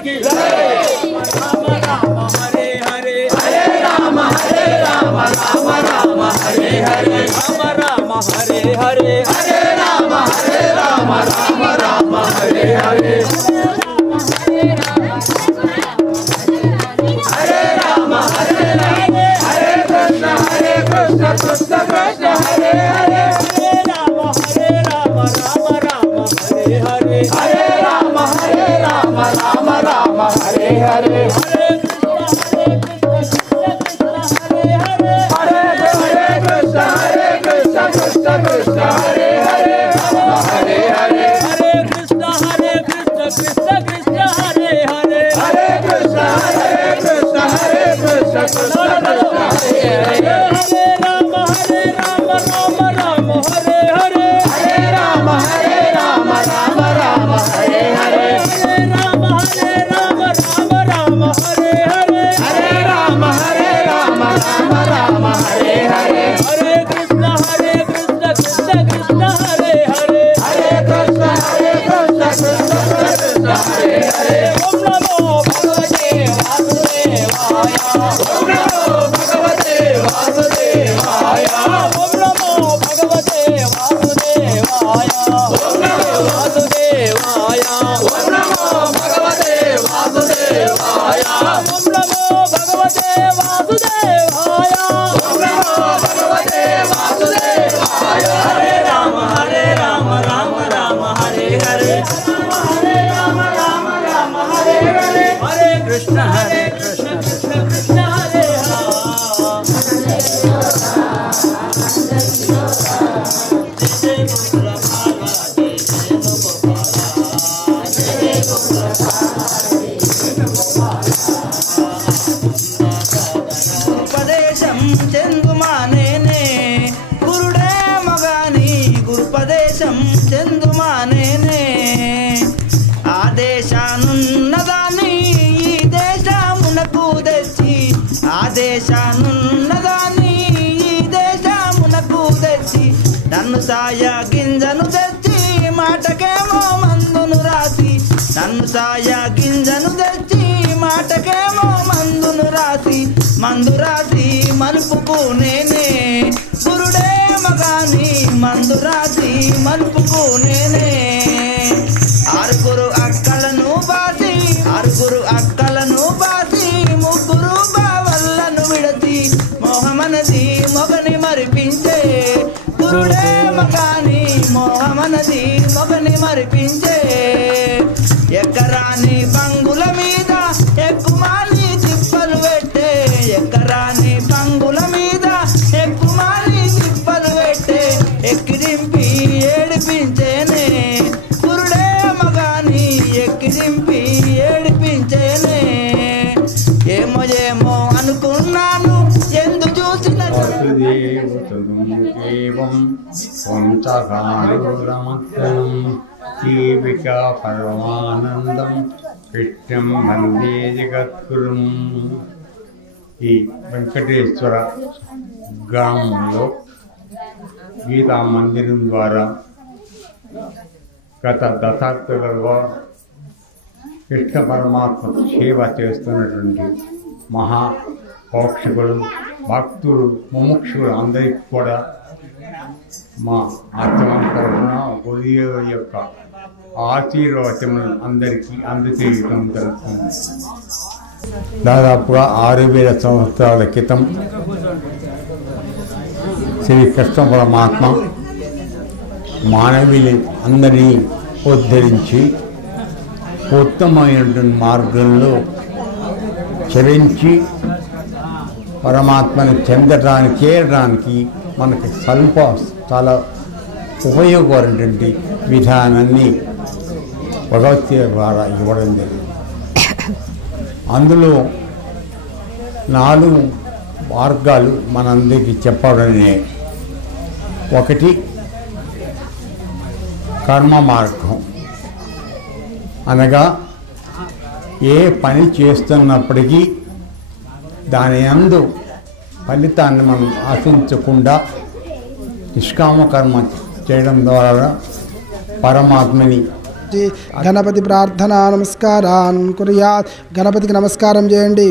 की राम राम हरे हरे हरे राम राम राम हरे हरे राम राम हरे हरे हरे राम राम राम हरे हरे हरे राम हरे राम हरे कृष्ण कृष्ण कृष्ण हरे हरे हरे राम राम राम हरे हरे हरे राम राम राम हरे हरे हरे कृष्ण कृष्ण कृष्ण हरे हरे हरे हरे हरे कृष्ण कृष्ण कृष्ण हरे हरे हरे कृष्ण कृष्ण कृष्ण कृष्ण हरे हरे हरे राम राम राम हरे हरे हरे राम राम राम हरे हरे हरे राम राम हरे हरे हरे राम राम हरे हरे हरे कृष्ण कृष्ण कृष्ण हरे हरे हरे कृष्ण कृष्ण कृष्ण हरे हरे ओम नमो भगवते वासुदेवाय ओम नमो भगवते वासुदेवाय ओम नमो भगवते वासुदेवाय ओम नमो वासुदेवाय ओम नमो भगवते वासुदेवाय ओम नमो भगवते वासुदेवाय ओम नमो भगवते वासुदेवाय हरे राम राम राम हरे हरे हरे राम राम हरे हरे हरे कृष्ण कृष्ण कृष्ण हरे ఉపదేశం చెందుమానేనే గురుడే మగాని గురుపదేశం చెందుమానేనే ఆదేశానున్నదాన్ని ఈ దేశమునకు తెచ్చి ఆదేశానున్నదాన్ని ఈ దేశమునకు తెచ్చి నన్ను సాయ గింజను తెచ్చి మాటకేమో మందును రాసి నన్ను సాయ గింజను తెచ్చి మాటకేమో మందును రాసి మందు రాసి మలుపుకు నేనే గురుడే మగాని మందు రాసి మలుపుకు నేనే ఆరుగురు అక్కలను బాసి ముగ్గురు బావళ్ళను విడచి మోహమనది మొగని మరిపించే గురుడే మగాని మోహమనది మొగని మరిపించే ఎక్కరాని బంగుల మీద ఎక్కుమాలి తిప్పలు పెట్టే ఎక్కరాని బంగుల మీద ఎక్కుమాలి తిప్పలు పెట్టే ఎక్కిరింపి ఏడిపించేనే గురుడే మగాని ఎక్కిరింపి ఏడిపించేనే ఏమో ఏమో అనుకున్నాను ఎందు చూసిన జీవికా పరమానందం కృష్ణం వందే జగద్గురుం. ఈ వెంకటేశ్వర గ్రామంలో గీతా మందిరం ద్వారా గత దశాబ్దాలుగా కృష్ణ పరమాత్మ సేవ చేస్తున్నటువంటి మహా పోక్షకులు భక్తులు ముముక్షులు అందరికీ కూడా మా ఆశ్రమం తరఫున గురుదేవ యొక్క ఆశీర్వచనం అందరికీ అందజేయడం జరుగుతుంది. దాదాపుగా 6000 సంవత్సరాల క్రితం శ్రీ కృష్ణ పరమాత్మ మానవుని అందరినీ ఉద్ధరించి ఉత్తమమైనటువంటి మార్గంలో చరించి పరమాత్మని చేరడానికి మనకి చాలా ఉపయోగపడేటువంటి విధానాన్ని భగవద్గీత ద్వారా ఇవ్వడం జరిగింది. అందులో 4 మార్గాలు మనందరికీ చెప్పడమే. ఒకటి కర్మ మార్గం, అనగా ఏ పని చేస్తున్నప్పటికీ దాని యందు ఫలితాన్ని మనం ఆశించకుండా నిష్కామ కర్మ చేయడం ద్వారా పరమాత్మని గణపతి ప్రార్థనా నమస్కారాన్ కుర్యాత్. గణపతికి నమస్కారం చేయండి.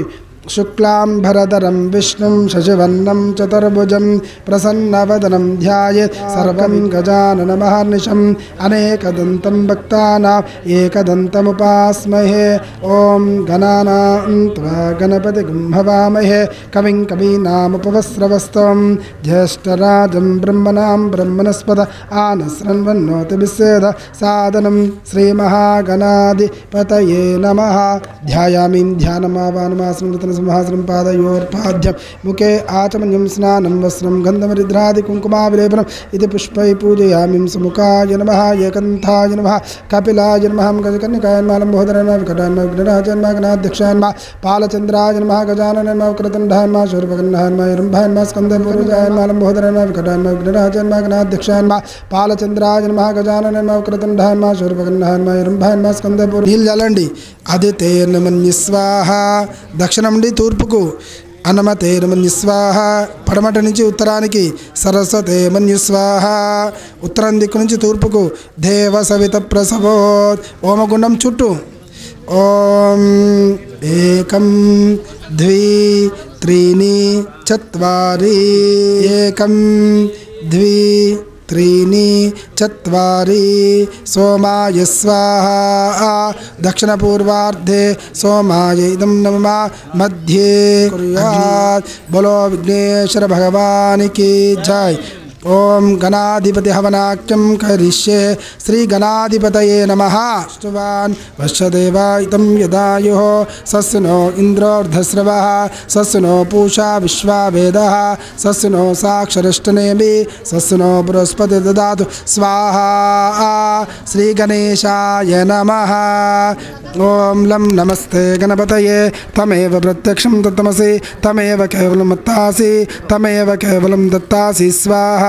శుక్లాంబరధరం విష్ణుం శశివర్ణం చతుర్భుజం ప్రసన్నవదనం ధ్యాయేత్ సర్వం గజాననమహర్నిశం అనేకదంతం భక్తానాం ఏకదంతముపాస్మహే. ఓం గణానాం త్వా గణపతిగం హవామహే కవిం కవీనాముపవస్రవస్తం జ్యేష్ఠరాజం బ్రహ్మణాం బ్రహ్మణస్పద ఆనశృణ్వన్నోతిభిస్సేద సాదనం శ్రీమహాగణాధిపతయే నమః. ధ్యాయామి ధ్యానమావానమాసనం సింహాసనం పాదయోర్పాద్యం ముఖే ఆచమన్యం స్నానం వస్త్రం గంధమరిద్రాది కుంకుమావిలేపనం ఇది పుష్పై పూజయామి. సుముఖాయ నమః ఏకంఠాయ నమః కపిలాయ నమః గజకన్యకాయ నమః లంబోదరాయ నమః వికటాయ నమః విఘ్నరాజాయ నమః గణాధ్యక్షాయ నమః పాలచంద్రాయ నమః గజాననాయ నమః వక్రతుండాయ నమః శూర్పకర్ణాయ నమః హిరంభాయ నమః స్కందపూర్వజాయ నమః లంబోదరాయ నమః వికటాయ నమః విఘ్నరాజాయ నమః గణాధ్యక్షాయ నమః పాలచంద్రాయ నమః గజాననాయ నమః వక్రతుండాయ నమః శూర్పకర్ణాయ నమః హిరంభాయ నమః స్కందపూర్వ. నీళ్ళు చల్లండి. అదితేర్నమన్య స్వాహ. దక్షిణం నుండి తూర్పుకు అన్నమతేర్మన్య స్వాహ. పడమట నుంచి ఉత్తరానికి సరస్వతేమన్య స్వాహ. ఉత్తరం దిక్కు నుంచి తూర్పుకు దేవ సవిత ప్రసవో. ఓమగుండం చుట్టూ ఓం ఏకం ద్వి త్రీణి చత్వారి ఏకం ద్వి త్రీణి చత్వారి సోమాయ స్వాహ. దక్షిణ పూర్వార్ధే సోమాయ ఇదం నమః మధ్యే కుర్యాత్. బలో విఘ్నేశ్వర భగవానికి జై. ఓం గణాధిపతి హవనాఖ్యం కరిష్యే. శ్రీ గణాధిపతయే నమః. స్తువాన్ వశ్యదేవ ఇతం యదాయుః సస్సునో ఇంద్రోర్ధస్రవః సస్సునో పూషా విశ్వావేదః సస్సునో సాక్షరష్టనేమి సస్సునో బృహస్పతి దదాతు స్వాహా. శ్రీ గణేశాయ నమః. ఓం లం నమస్తే గణపతయే తమేవ ప్రత్యక్షం దత్తమసి తమేవ కేవలం మత్తాసి తమేవ కేవలం దత్తాసి స్వాహా.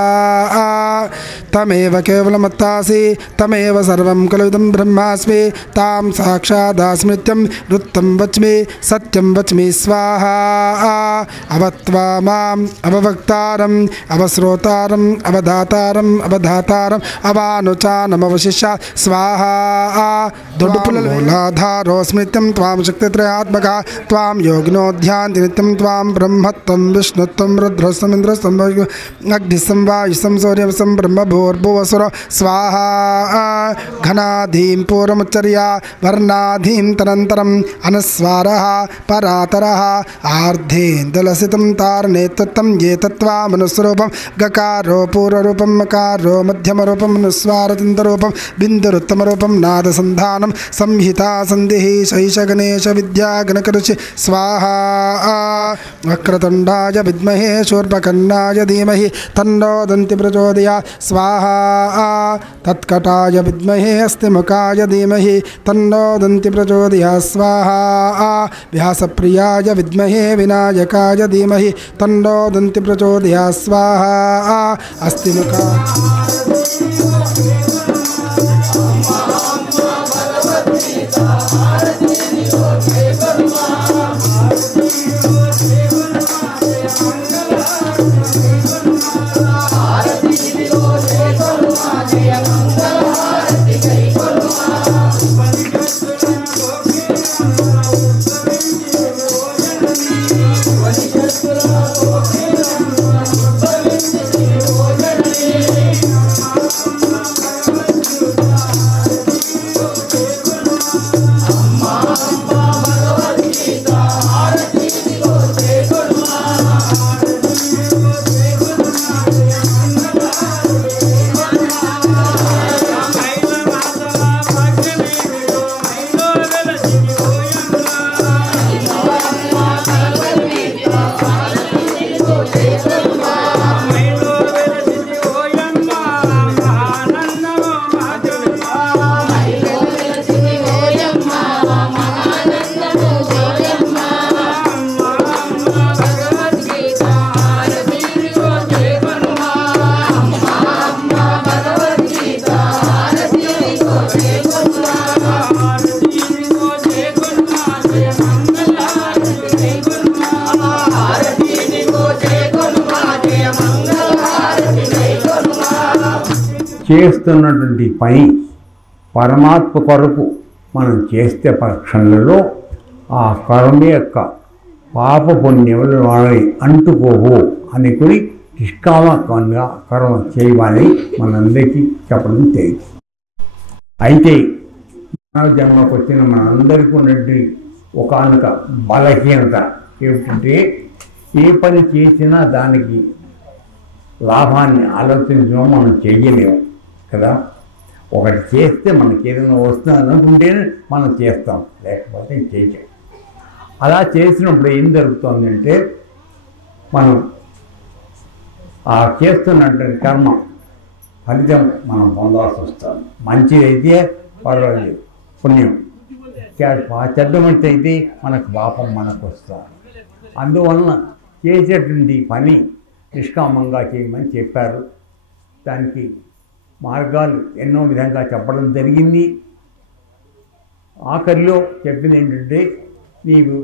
తమేవ కేవలమత్తాసి తమేవ సర్వం కలువిదం బ్రహ్మాస్మి తాం సాక్షాదాస్మృత్యం వృత్తం వచ్మి సత్యం వచ్మి స్వాహా. అవత్వా మాం అవవక్తారం అవశ్రోతారం అవధాతారం అవధాతారం అవానుచానమవశిష్య స్వాహా. దొడ్డుపులధారో స్మృత్యం త్వాం శక్తిత్రయాత్మక త్వాం యోగినోధ్యాంతి నిత్యం త్వాం బ్రహ్మత్వం విష్ణుత్వం రుద్రస్తం అగ్నిసం వాయుసం సూర్యసం బ్రహ్మభూర్భువసుర స్వాహా. ఘనాధీం పూర్వముచ్చర్య వర్ణాధీం తనంతరం అనస్వారః పరాతరః ఆర్ధేందులసితం తారనేత్తం ఏ తత్వామనుస్వరూపం గకారో పూర్వరూపం మకారో మధ్యమరూపం అనుస్వారతింతరూపం బిందురుత్తమరూపం నాదసంధానం సంహితా సంధిః శైష గణేశ విద్యా గణకరుషి స్వాహా. వక్రతుండాయ విద్మహే శూర్పకర్ణాయ ధీమహి తన్నో దంతి ప్రచోదయాత్ స్వాహా. తత్కటాయ విద్మహే అస్తిముఖాయ ధీమహి తన్నో దంతి ప్రచోదయాత్ స్వాహా. వ్యాసప్రియాయ విద్మహే వినాయకాయ ధీమహి తన్నో దంతి ప్రచోదయాత్ స్వాహా. అస్తిముఖా చేస్తున్నటువంటి పని పరమాత్మ కొరకు మనం చేస్తే పక్షంలో ఆ కర్మ యొక్క పాప పుణ్యములు వాళ్ళని అంటుకోవు అనుకుని నిష్కామ కర్మ చేయమని మనందరికీ చెప్పడం తెలియదు. అయితే మానవ జన్మకు వచ్చిన మనందరికీ ఉన్నటువంటి ఒకానొక బలహీనత ఏమిటంటే ఏ పని చేసినా దానికి లాభాన్ని ఆలోచించడం మనం చేయలేము కదా. ఒకటి చేస్తే మనకి ఏదైనా వస్తుంది అనుకుంటేనే మనం చేస్తాం, లేకపోతే చేయలేం. అలా చేసినప్పుడు ఏం జరుగుతుందంటే మనం ఆ చేస్తున్నటువంటి కర్మ ఫలితం మనం పొందాల్సి వస్తుంది. మంచిది అయితే పర్వాలేదు, పుణ్యం. చెడ్డమంటే అయితే మనకు పాపం మనకు వస్తుంది. అందువలన చేసేటువంటి పని నిష్కామంగా చేయమని చెప్పారు. దానికి మార్గాలు ఎన్నో విధంగా చెప్పడం జరిగింది. ఆఖరిలో చెప్పింది ఏంటంటే, నీవు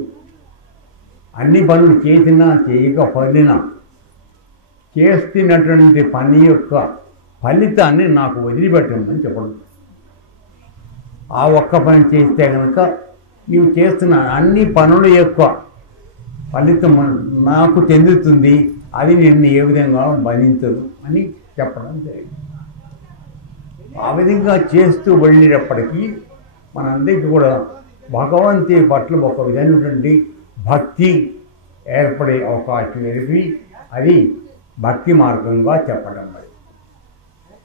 అన్ని పనులు చేసినా చేయకపోయినా చేస్తున్నటువంటి పని యొక్క ఫలితాన్ని నాకు వదిలిపెట్టమని చెప్పడం. ఆ ఒక్క పని చేస్తే కనుక నీవు చేస్తున్న అన్ని పనుల యొక్క ఫలితం నాకు చెందుతుంది, అది నిన్ను ఏ విధంగా బంధించదు అని చెప్పడం జరిగింది. ఆ విధంగా చేస్తూ వెళ్ళేటప్పటికీ మనందరికీ కూడా భగవంతుని పట్ల ఒక విధమైనటువంటి భక్తి ఏర్పడే అవకాశం ఎరిపి అది భక్తి మార్గంగా చెప్పడం.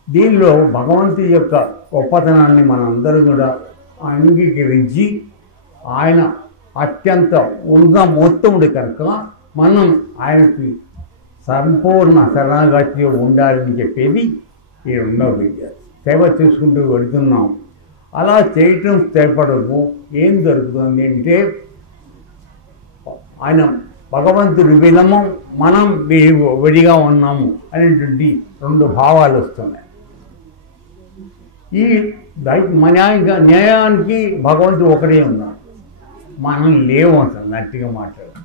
దీనిలో భగవంతుని యొక్క గొప్పతనాన్ని మనందరూ కూడా అంగీకరించి ఆయన అత్యంత ఉన్నతముడు కనుక మనం ఆయనకి సంపూర్ణ శరణాగతిలో ఉండాలని చెప్పేది ఈ రెండవ విద్య. సేవ చేసుకుంటూ వెళుతున్నాం. అలా చేయటం స్థిరపడకు ఏం జరుగుతుంది అంటే ఆయన భగవంతుడి విలము, మనం విడిగా ఉన్నాము అనేటువంటి రెండు భావాలు వస్తున్నాయి. ఈ న్యాయానికి భగవంతుడు ఒకడే ఉన్నాడు, మనం లేవు. అసలు గట్టిగా మాట్లాడు,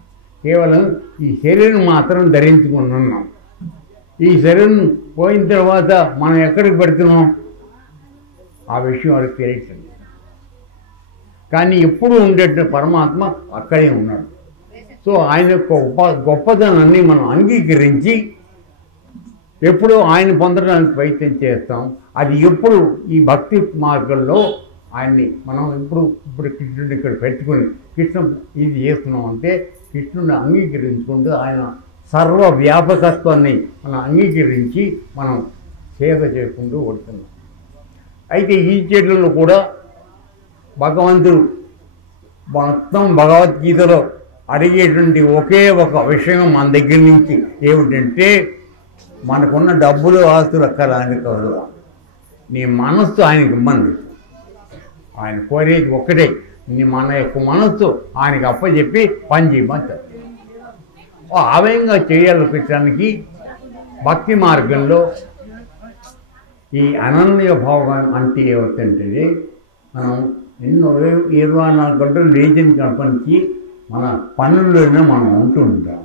కేవలం ఈ శరీరం మాత్రం ధరించుకున్నాం. ఈ శరీరం పోయిన తర్వాత మనం ఎక్కడికి పెడుతున్నాం ఆ విషయం వారికి తెలియట్లేదు. కానీ ఎప్పుడు ఉండేట పరమాత్మ అక్కడే ఉన్నాడు. సో ఆయన యొక్క గొప్పతనాన్ని మనం అంగీకరించి ఎప్పుడు ఆయన పొందడానికి ప్రయత్నం చేస్తాం. అది ఎప్పుడు ఈ భక్తి మార్గంలో ఆయన్ని మనం ఇప్పుడు కృష్ణుడిని ఇక్కడ పెట్టుకుని కృష్ణ ఇది చేస్తున్నాం అంటే కృష్ణుడిని అంగీకరించుకుంటూ ఆయన సర్వ వ్యాపకత్వాన్ని మనం అంగీకరించి మనం సేవ చేసుకుంటూ వస్తున్నాం. అయితే ఈ చెట్లలో కూడా భగవంతుడు మొత్తం భగవద్గీతలో అడిగేటువంటి ఒకే ఒక విషయం మన దగ్గర నుంచి ఏమిటంటే, మనకున్న డబ్బులు ఆస్తులు అక్కడ ఆయనకు కాదు, నీ మనస్సు ఆయనకి ఇవ్వండి. ఆయన కోరేది ఒక్కటే, మన యొక్క మనస్సు ఆయనకి అప్పచెప్పి పని చేయమంటారు. ఆవేయంగా చేయాలపించడానికి భక్తి మార్గంలో ఈ అనన్య భావం అంటే ఏమిటంటే, మనం ఎన్నో 24 గంటలు లేచిన కల్పనకి మన పనుల్లోనే మనం ఉంటూ ఉంటాం.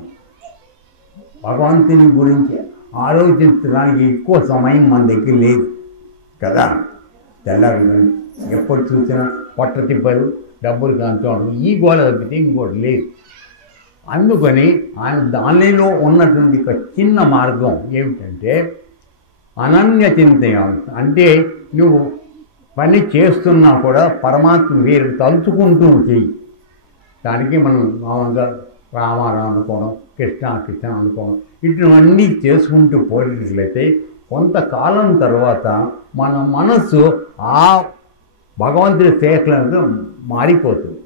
భగవంతుని గురించి ఆలోచించడానికి ఎక్కువ సమయం మన దగ్గర లేదు కదా. తెల్లారి ఎప్పుడు చూసినా పొట్ట తిప్పలు, డబ్బులు కాంటూ ఉంటాం. ఈ గోళ తప్పితే ఇంకోటి లేదు. అందుకని ఆయన దానిలో ఉన్నటువంటి ఒక చిన్న మార్గం ఏమిటంటే అనన్య చింతన. అంటే నువ్వు పని చేస్తున్నా కూడా పరమాత్మ వేరు తలుచుకుంటూ చెయ్యి. దానికి మనం మామూలుగా రామారావు అనుకోవడం, కృష్ణ కృష్ణ అనుకోవడం, ఇటువన్నీ చేసుకుంటూ పోయినట్లయితే కొంతకాలం తర్వాత మన మనస్సు ఆ భగవంతుడి శేఖలకు మారిపోతుంది.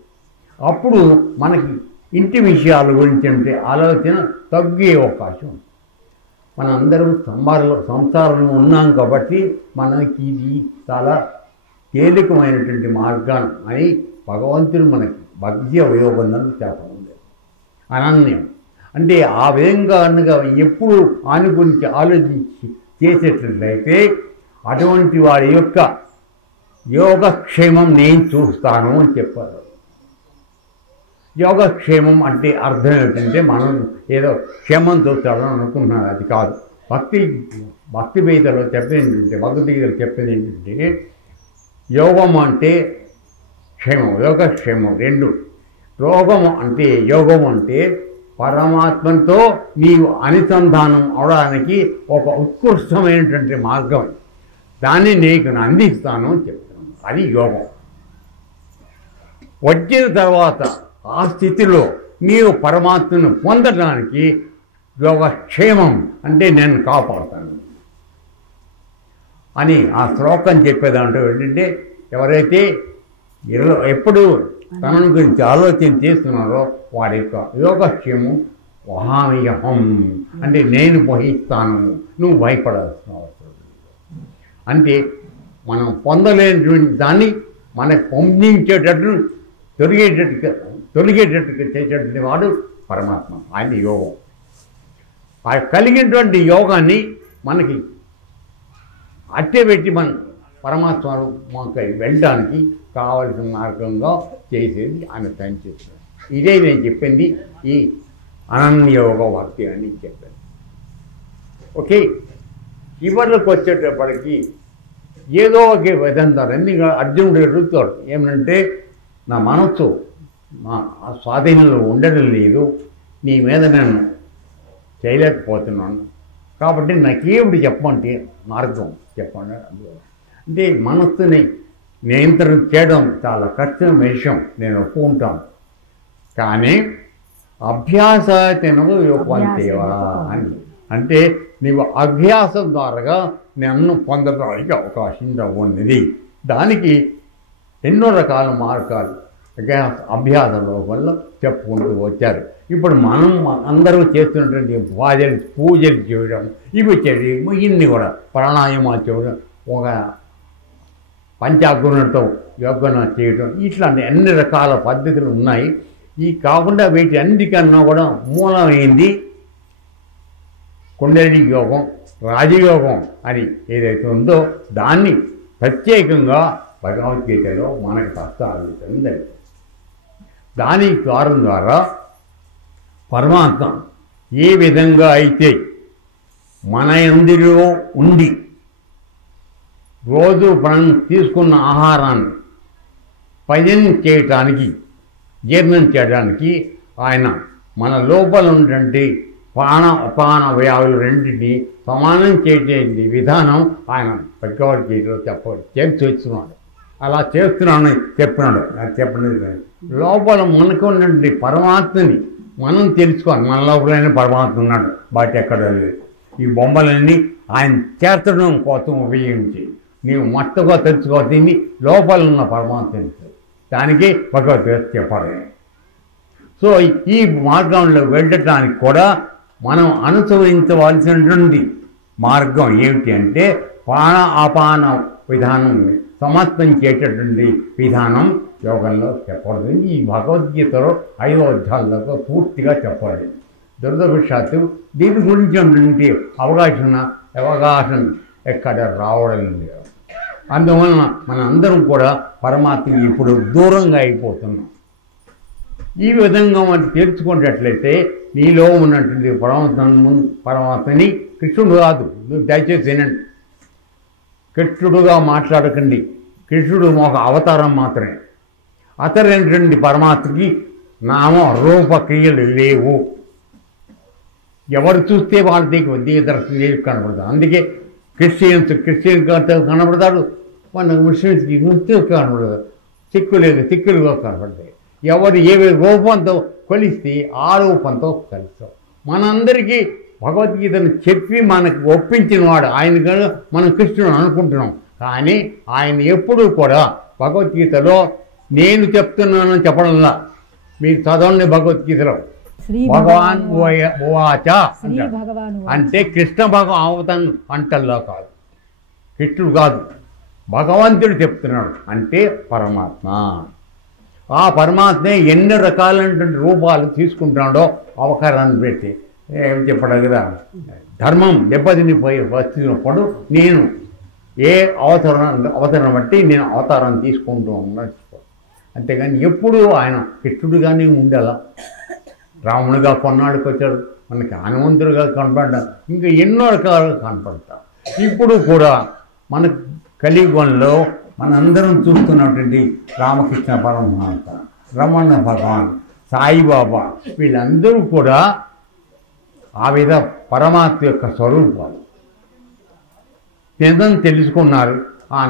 అప్పుడు మనకి ఇంటి విషయాల గురించి అంటే ఆలోచన తగ్గే అవకాశం. మన అందరం సంసారంలో ఉన్నాం కాబట్టి మనకి ఇది చాలా తేలికమైనటువంటి మార్గాన్ని అని భగవంతుడు మనకి భక్తి అవయోగంలో చెప్పడం. అనన్యం అంటే ఆ విధంగా అనగా ఎప్పుడు ఆయన గురించి ఆలోచించి చేసేటట్లయితే అటువంటి వాడి యొక్క యోగక్షేమం నేను చూస్తాను అని చెప్పారు. యోగక్షేమం అంటే అర్థం ఏంటంటే మనం ఏదో క్షేమం చూస్తాడని అనుకుంటున్నాను, అది కాదు. భక్తి గీతలో చెప్పేది ఏంటంటే, భగవద్గీతలో చెప్పేది ఏంటంటే యోగం అంటే క్షేమం, యోగక్షేమం రెండు. రోగం అంటే యోగం అంటే పరమాత్మతో నీవు అనుసంధానం అవడానికి ఒక ఉత్కృష్టమైనటువంటి మార్గం. దాన్ని నీకు అందిస్తాను అని చెప్తున్నాను. అది యోగం. వచ్చిన తర్వాత ఆ స్థితిలో నీవు పరమాత్మను పొందడానికి యోగక్షేమం అంటే నేను కాపాడుతాను అని ఆ శ్లోకం చెప్పేదాంట్లో ఏంటంటే, ఎవరైతే ఎప్పుడు తనను గురించి ఆలోచన చేస్తున్నారో వాడి యొక్క యోగక్షేమం వహామియహం అంటే నేను వహిస్తాను, నువ్వు భయపడాల్సిన అవసరం. అంటే మనం పొందలేనటువంటి దాన్ని మనకు పొందించేటట్టు తొలగేటట్టుగా చేసేటువంటి వాడు పరమాత్మ. ఆయన యోగం. ఆ కలిగినటువంటి యోగాన్ని మనకి అట్టే పెట్టి మనం పరమాత్మ మాకు వెళ్ళడానికి కావలసిన మార్గంగా చేసేది ఆయన పనిచేస్తుంది. ఇదే నేను చెప్పింది ఈ అనన్యయోగ వర్తి అని చెప్పాను. ఓకే, చివరికి వచ్చేటప్పటికి ఏదో ఒక విధంగా ఎందుకంటే అర్జునుడు అడుగుతాడు ఏమంటే, నా మనస్సు నా స్వాధీనంలో ఉండడం లేదు, నీ మీద నేను చేయలేకపోతున్నాను, కాబట్టి నాకేమిటి చెప్పంటే మార్గం చెప్పండి. అంటే మనస్సుని నియంత్రణ చేయడం చాలా కష్టమైన విషయం, నేను ఒప్పుకుంటాను. కానీ అభ్యాసతను యోగంతేవా అని అంటే నీవు అభ్యాసం ద్వారా నన్ను పొందడానికి అవకాశం ఉన్నది. దానికి ఎన్నో రకాల మార్గాలు అభ్యాసంలో వల్ల చెప్పుకుంటూ వచ్చారు. ఇప్పుడు మనం అందరూ చేస్తున్నటువంటి పూజలు చేయడం, ఇవి చేయడం, ఇన్ని కూడా ప్రాణాయామాలు చేయడం, ఒక పంచాగ్నులతో యోగన చేయడం, ఇట్లాంటి అన్ని రకాల పద్ధతులు ఉన్నాయి. ఈ కాకుండా వీటి అన్నిటికన్నా కూడా మూలమైంది కుండలిని యోగం, రాజయోగం అని ఏదైతే ఉందో దాన్ని ప్రత్యేకంగా భగవద్గీతలో మనకు ప్రస్తావించండి. దాని కారణం ద్వారా పరమాత్మ ఏ విధంగా అయితే మన యందులో ఉండి రోజు మనం తీసుకున్న ఆహారాన్ని పచనం చేయటానికి, జీర్ణం చేయడానికి ఆయన మన లోపల ఉన్నటువంటి ప్రాణ అపాన అవయవాలు రెండింటినీ సమానం చేసే విధానం ఆయన భగవద్గీతలో చేస్తున్నాడు. అలా చేస్తున్నాను చెప్పినాడు. చెప్పినది లోపల మనకు ఉన్నటువంటి పరమాత్మని మనం తెలుసుకోవాలి. మన లోపలైన పరమాత్మ ఉన్నాడు, బయట ఎక్కడ లేదు. ఈ బొమ్మలన్నీ ఆయన చేర్చడం కోసం ఉపయోగించి నీవు మొట్టగా తెలుసుకోవాల్సింది లోపల ఉన్న పరమాత్మ. దానికి భగవద్గీత చెప్పాలి. సో ఈ మార్గంలో వెళ్ళటానికి కూడా మనం అనుసరించవలసినటువంటి మార్గం ఏమిటి అంటే ప్రాణ అపాన విధానం సమర్పించేటటువంటి విధానం యోగంలో చెప్పబడింది. ఈ భగవద్గీతలో 5వ అధ్యాయంలో పూర్తిగా చెప్పబడింది. దురదృష్టవశాత్తు దీని గురించి ఉన్నటువంటి అవగాహన ఎక్కడ రావడం లేదు. అందువలన మనందరం కూడా పరమాత్మకి ఇప్పుడు దూరంగా అయిపోతున్నాం. ఈ విధంగా మనం తెలుసుకునేటట్లయితే నీలో ఉన్నటువంటి పరమాత్మని కృష్ణుడు కాదు, దయచేసి వినండి, కృష్ణుడుగా మాట్లాడకండి. కృష్ణుడు ఒక అవతారం మాత్రమే. అతరైనటువంటి పరమాత్మకి నామ రూప క్రియలు లేవు. ఎవరు చూస్తే వాళ్ళ దగ్గర దర్శనం కనపడతారు. అందుకే క్రిస్టియన్ కనపడతాడు, మన ముస్లిమ్స్కి ముస్లిమ్స్ కనపడతారు, సిక్కులుగా కనపడతాయి. ఎవరు ఏ రూపంతో కొలిస్తే ఆ రూపంతో కలుస్తాం. మనందరికీ భగవద్గీతను చెప్పి మనకు ఒప్పించిన వాడు ఆయన. మనం కృష్ణుడు అనుకుంటున్నాం, కానీ ఆయన ఎప్పుడూ కూడా భగవద్గీతలో నేను చెప్తున్నానని చెప్పడంలా. మీరు చదవండి భగవద్గీతలో భగవాన్ ఉవాచ అంటే కృష్ణ భగవన్ అంటల్లో కాదు, కృష్ణుడు కాదు, భగవంతుడు చెప్తున్నాడు. అంటే పరమాత్మ. ఆ పరమాత్మే ఎన్ని రకాలైనటువంటి రూపాలు తీసుకుంటున్నాడో అవకాశాన్ని పెట్టి ఏం చెప్పడం కదా, ధర్మం దెబ్బతినిపోయి వచ్చినప్పుడు నేను ఏ అవతారం బట్టి నేను అవతారం తీసుకుంటూ ఉన్నాను. అంతేగాని ఎప్పుడూ ఆయన కృష్ణుడిగానే ఉండాల. రాముడిగా కొన్నాళ్ళకి వచ్చాడు, మనకి హనుమంతుడిగా కనపడ్డాడు, ఇంకా ఎన్నో రకాలుగా కనపడతాడు. ఇప్పుడు కూడా మన కలియుగంలో మనందరం చూస్తున్నటువంటి రామకృష్ణ పరమహంస, రమణ భగవాన్, సాయిబాబా వీళ్ళందరూ కూడా ఆ విధ పరమాత్మ యొక్క స్వరూపాలు నిజం తెలుసుకున్నారు. ఆ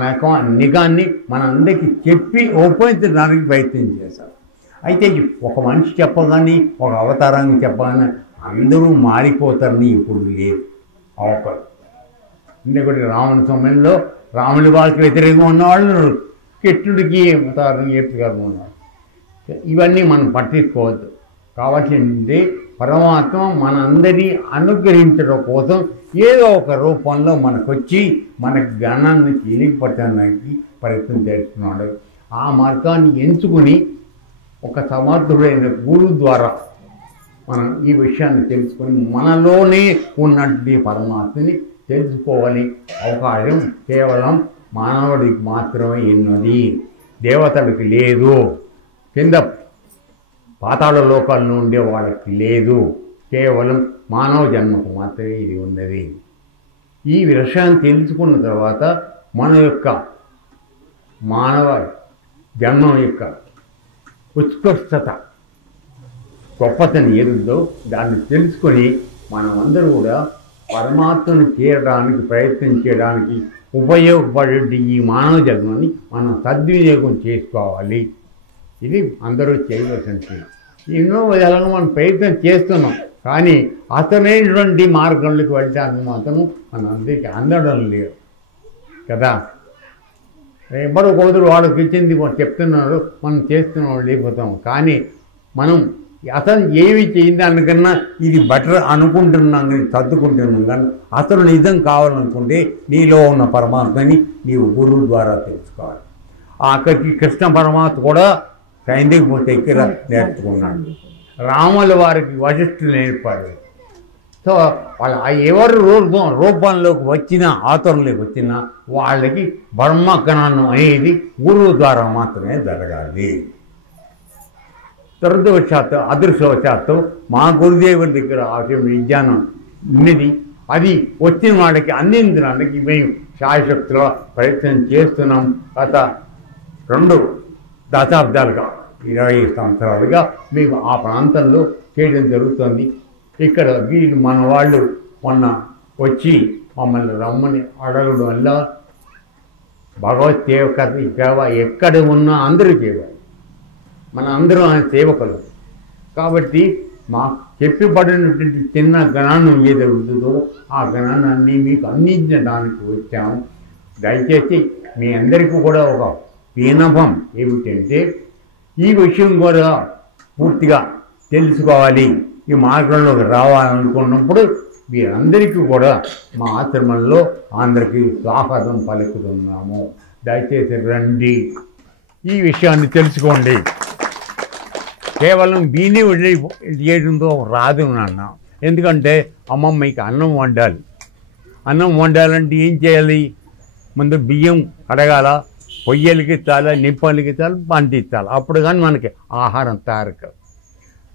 నిజాన్ని మనందరికీ చెప్పి ఉపయోగించడానికి ప్రయత్నం చేశారు. అయితే ఒక మనిషి చెప్పగాని, ఒక అవతారాన్ని చెప్పగానే అందరూ మారిపోతారని ఇప్పుడు లేదు అవకాశం. ఎందుకంటే రావణ సమయంలో రాముడి వాళ్ళకి వ్యతిరేకంగా ఉన్నవాళ్ళు కృష్ణుడికి అవతారం ఏపుగారు ఉన్నారు. ఇవన్నీ మనం పట్టించుకోవద్దు. కాబట్టి పరమాత్మ మనందరినీ అనుగ్రహించడం కోసం ఏదో ఒక రూపంలో మనకొచ్చి మనకి జ్ఞానాన్ని తెలియపట్టడానికి ప్రయత్నం చేస్తున్నాడు. ఆ మార్గాన్ని ఎంచుకుని ఒక సమర్థుడైన గురువు ద్వారా మనం ఈ విషయాన్ని తెలుసుకొని మనలోనే ఉన్నటువంటి పరమాత్మని తెలుసుకోవాలి. అవకాశం కేవలం మానవుడికి మాత్రమే ఉన్నది, దేవతలకు లేదు, కింద పాతాళ లోకాల్లో ఉండే వాళ్ళకి లేదు. కేవలం మానవ జన్మకు మాత్రమే ఇది ఉన్నది. ఈ విషయాన్ని తెలుసుకున్న తర్వాత మన యొక్క మానవ జన్మం యొక్క ఉత్కృష్టత, గొప్పతనం ఏదుందో దాన్ని తెలుసుకొని మనమందరూ కూడా పరమాత్మను చేరడానికి ప్రయత్నం చేయడానికి ఉపయోగపడే ఈ మానవ జన్మని మనం సద్వినియోగం చేసుకోవాలి. ఇది అందరూ చేయవలసినది. ఎన్నో విధాలుగా మనం ప్రయత్నం చేస్తున్నాం, కానీ అతనైనటువంటి మార్గంలోకి వెళ్ళడానికి మాత్రం మన అందరికీ అందడం లేదు కదా. ఎవరో కోదురు వాళ్ళకి ఇచ్చింది చెప్తున్నారు, మనం చేస్తున్నాం లేకపోతాం. కానీ మనం అతను ఏమి చేయింది దానికన్నా ఇది బెటర్ అనుకుంటున్నాం, కానీ సర్దుకుంటున్నాం. కానీ అతను నిజం కావాలనుకుంటే నీలో ఉన్న పరమాత్మని నీవు గురువు ద్వారా తెలుసుకోవాలి. అక్కడికి కృష్ణ పరమాత్మ కూడా సైంధిక దగ్గర నేర్చుకున్నాడు. రాముల వారికి వశిష్ఠులు నేర్పాడు. సో వాళ్ళ ఎవరు రూపంలోకి వచ్చినా, ఆతురంలోకి వచ్చినా వాళ్ళకి బ్రహ్మజ్ఞానం అనేది గురువు ద్వారా మాత్రమే జరగాలి. దురదృష్టవశాత్తు అదృష్టవశాత్తు మా గురుదేవుల దగ్గర ఆ విజ్ఞానం ఉన్నది. అది వచ్చిన వాళ్ళకి అందించడానికి మేము శాయశక్తిలో ప్రయత్నం చేస్తున్నాం. గత 2 దశాబ్దాలుగా 20 సంవత్సరాలుగా మేము ఆ ప్రాంతంలో చేయడం జరుగుతుంది. ఇక్కడ వీళ్ళు మన వాళ్ళు మొన్న వచ్చి మమ్మల్ని రమ్మని అడగడం వల్ల భగవత్ సేవ ఎక్కడ ఉన్నా అందరూ చేయాలి. మన అందరూ ఆయన సేవకులు కాబట్టి మాకు చెప్పబడినటువంటి చిన్న జ్ఞానం ఏదో ఉంటుందో ఆ జ్ఞానాన్ని మీకు అందించడానికి వచ్చాము. దయచేసి మీ అందరికీ కూడా ఒక విన్నపం ఏమిటంటే ఈ విషయం కూడా పూర్తిగా తెలుసుకోవాలి, ఈ మార్గంలోకి రావాలనుకున్నప్పుడు మీరందరికీ కూడా మా ఆశ్రమంలో అందరికీ స్వాగతం పలుకుతున్నాము. దయచేసి రండి, ఈ విషయాన్ని తెలుసుకోండి. కేవలం బీని చేయడంతో రాదు నాన్న. ఎందుకంటే అమ్మమ్మ మీకు అన్నం వండాలి. అన్నం వండాలంటే ఏం చేయాలి? ముందు బియ్యం కడగాల, పొయ్యలకి ఇచ్చాలి, నిప్పలకి ఇచ్చాలి, పంటించాలి. అప్పుడు కానీ మనకి ఆహారం తయారు కాదు.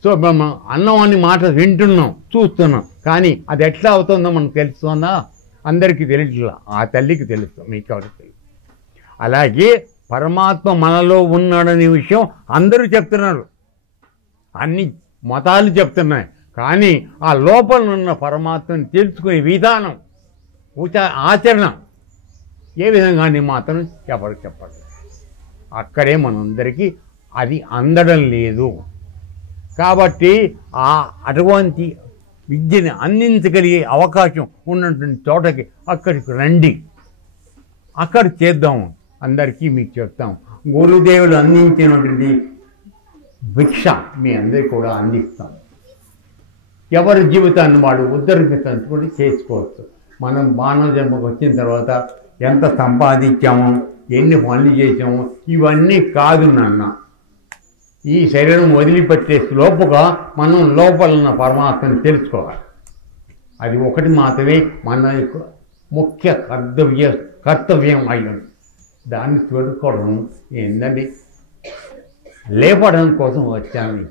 సో మేము అన్నం అని మాట వింటున్నాం, చూస్తున్నాం, కానీ అది ఎట్లా అవుతుందో మనకు తెలుస్తుందా? అందరికీ తెలియట్లా, ఆ తల్లికి తెలుస్తుంది, మీకు ఎవరికి తెలియదు. అలాగే పరమాత్మ మనలో ఉన్నాడనే విషయం అందరూ చెప్తున్నారు, అన్ని మతాలు చెప్తున్నాయి. కానీ ఆ లోపల ఉన్న పరమాత్మని తెలుసుకునే విధానం, ఆచరణ ఏ విధంగా మాత్రం చెప్పండి. అక్కడే మనందరికీ అది అందడం లేదు. కాబట్టి అటువంటి విద్యని అందించగలిగే అవకాశం ఉన్నటువంటి చోటకి అక్కడికి రండి, అక్కడ చేద్దాం. అందరికీ మీకు చెప్తాం. గురుదేవులు అందించినటువంటి భిక్ష మీ అందరికీ కూడా అందిస్తాం. ఎవరి జీవితాన్ని వాడు ఉద్ధరించుకొని చేసుకోవచ్చు. మనం మానవ జన్మకు వచ్చిన తర్వాత ఎంత సంపాదించాము, ఎన్ని పనులు చేసాము, ఇవన్నీ కాదు నాన్న. ఈ శరీరం వదిలిపెట్టే లోపుగా మనం లోపల ఉన్న పరమాత్మని తెలుసుకోవాలి. అది ఒకటి మాత్రమే మన ముఖ్య కర్తవ్యం అయ్యింది. దాన్ని తెలుసుకోవడం ఏంటంటే లేపడం కోసం వచ్చాను.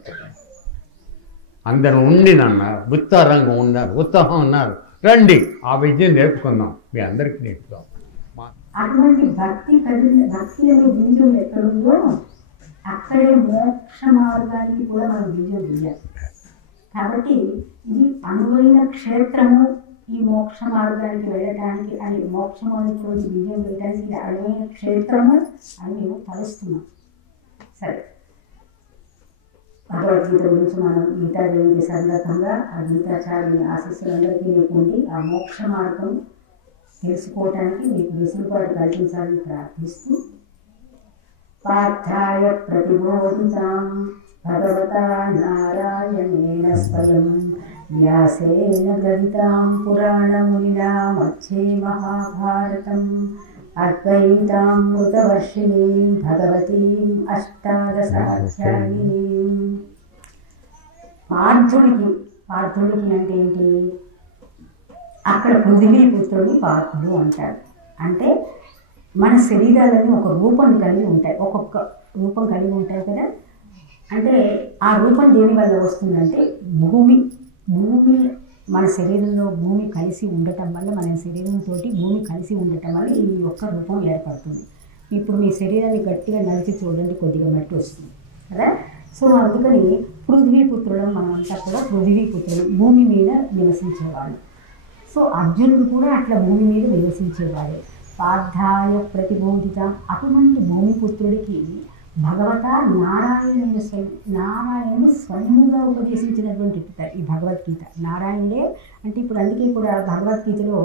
అందరూ ఉండి నాన్న ఉత్సాహంగా ఉన్నారు, ఉత్సాహం ఉన్నారు. రండి, ఆ విద్యను నేర్చుకుందాం, మీ అందరికీ నేర్పుదాం. అటువంటి భక్తి భక్తి అనే బీజం ఎక్కడుందో అక్కడే మోక్ష మార్గానికి కూడా మనం బీజం వేయాలి. కాబట్టి ఇది అనువైన క్షేత్రము ఈ మోక్ష మార్గానికి వెళ్ళడానికి అని మోక్షమానికి బీజం వేయడానికి ఇది అనువైన క్షేత్రము అని మేము తలుస్తున్నాం. సరే, భగవద్గీత గురించి మనం గీతా జయంతి సందర్భంగా ఆ గీతాచార్యుని ఆశీస్సులందరికీ లేకుండి ఆ మోక్ష మార్గం తెలుసుకోవటానికి మీకు వెసులుబాటు కల్పించాలని ప్రార్థిస్తూ పార్థాయ ప్రతిబోధితాం భగవతా నారాయణేన స్వయం వ్యాసేన గ్రథితాం పురాణమునినా మధ్యే మహాభారతం అద్వైతామృతవర్షిణీం భగవతీం అష్టాదశాధ్యాయినీం. పార్థుడికి అంటే ఏంటి? అక్కడ పృథివీపుత్రుడిని పార్థుడు అంటారు. అంటే మన శరీరాలని ఒక రూపం కలిగి ఉంటాయి, ఒక్కొక్క రూపం కలిగి ఉంటాయి కదా. అంటే ఆ రూపం దేని వల్ల వస్తుందంటే భూమి మన శరీరంలో భూమి కలిసి ఉండటం వల్ల, మన శరీరంతో భూమి కలిసి ఉండటం వల్ల ఈ యొక్క రూపం ఏర్పడుతుంది. ఇప్పుడు మీ శరీరాన్ని గట్టిగా నలిచి చూడండి, కొద్దిగా మట్టి వస్తుంది కదా. సో అందుకని పృథ్వీపుత్రుడు, మనమంతా కూడా పృథ్వీపుత్రుడు, భూమి మీద నివసించేవాళ్ళు. సో అర్జునుడు కూడా అట్లా భూమి మీద నివసించేవాడే. పార్థాయ ప్రతిబోధిత అటువంటి భూమిపుత్రుడికి భగవత నారాయణుడు స్వయముగా ఉపదేశించినటువంటి ఈ భగవద్గీత. నారాయణుడే అంటే ఇప్పుడు అందుకే కూడా భగవద్గీతలో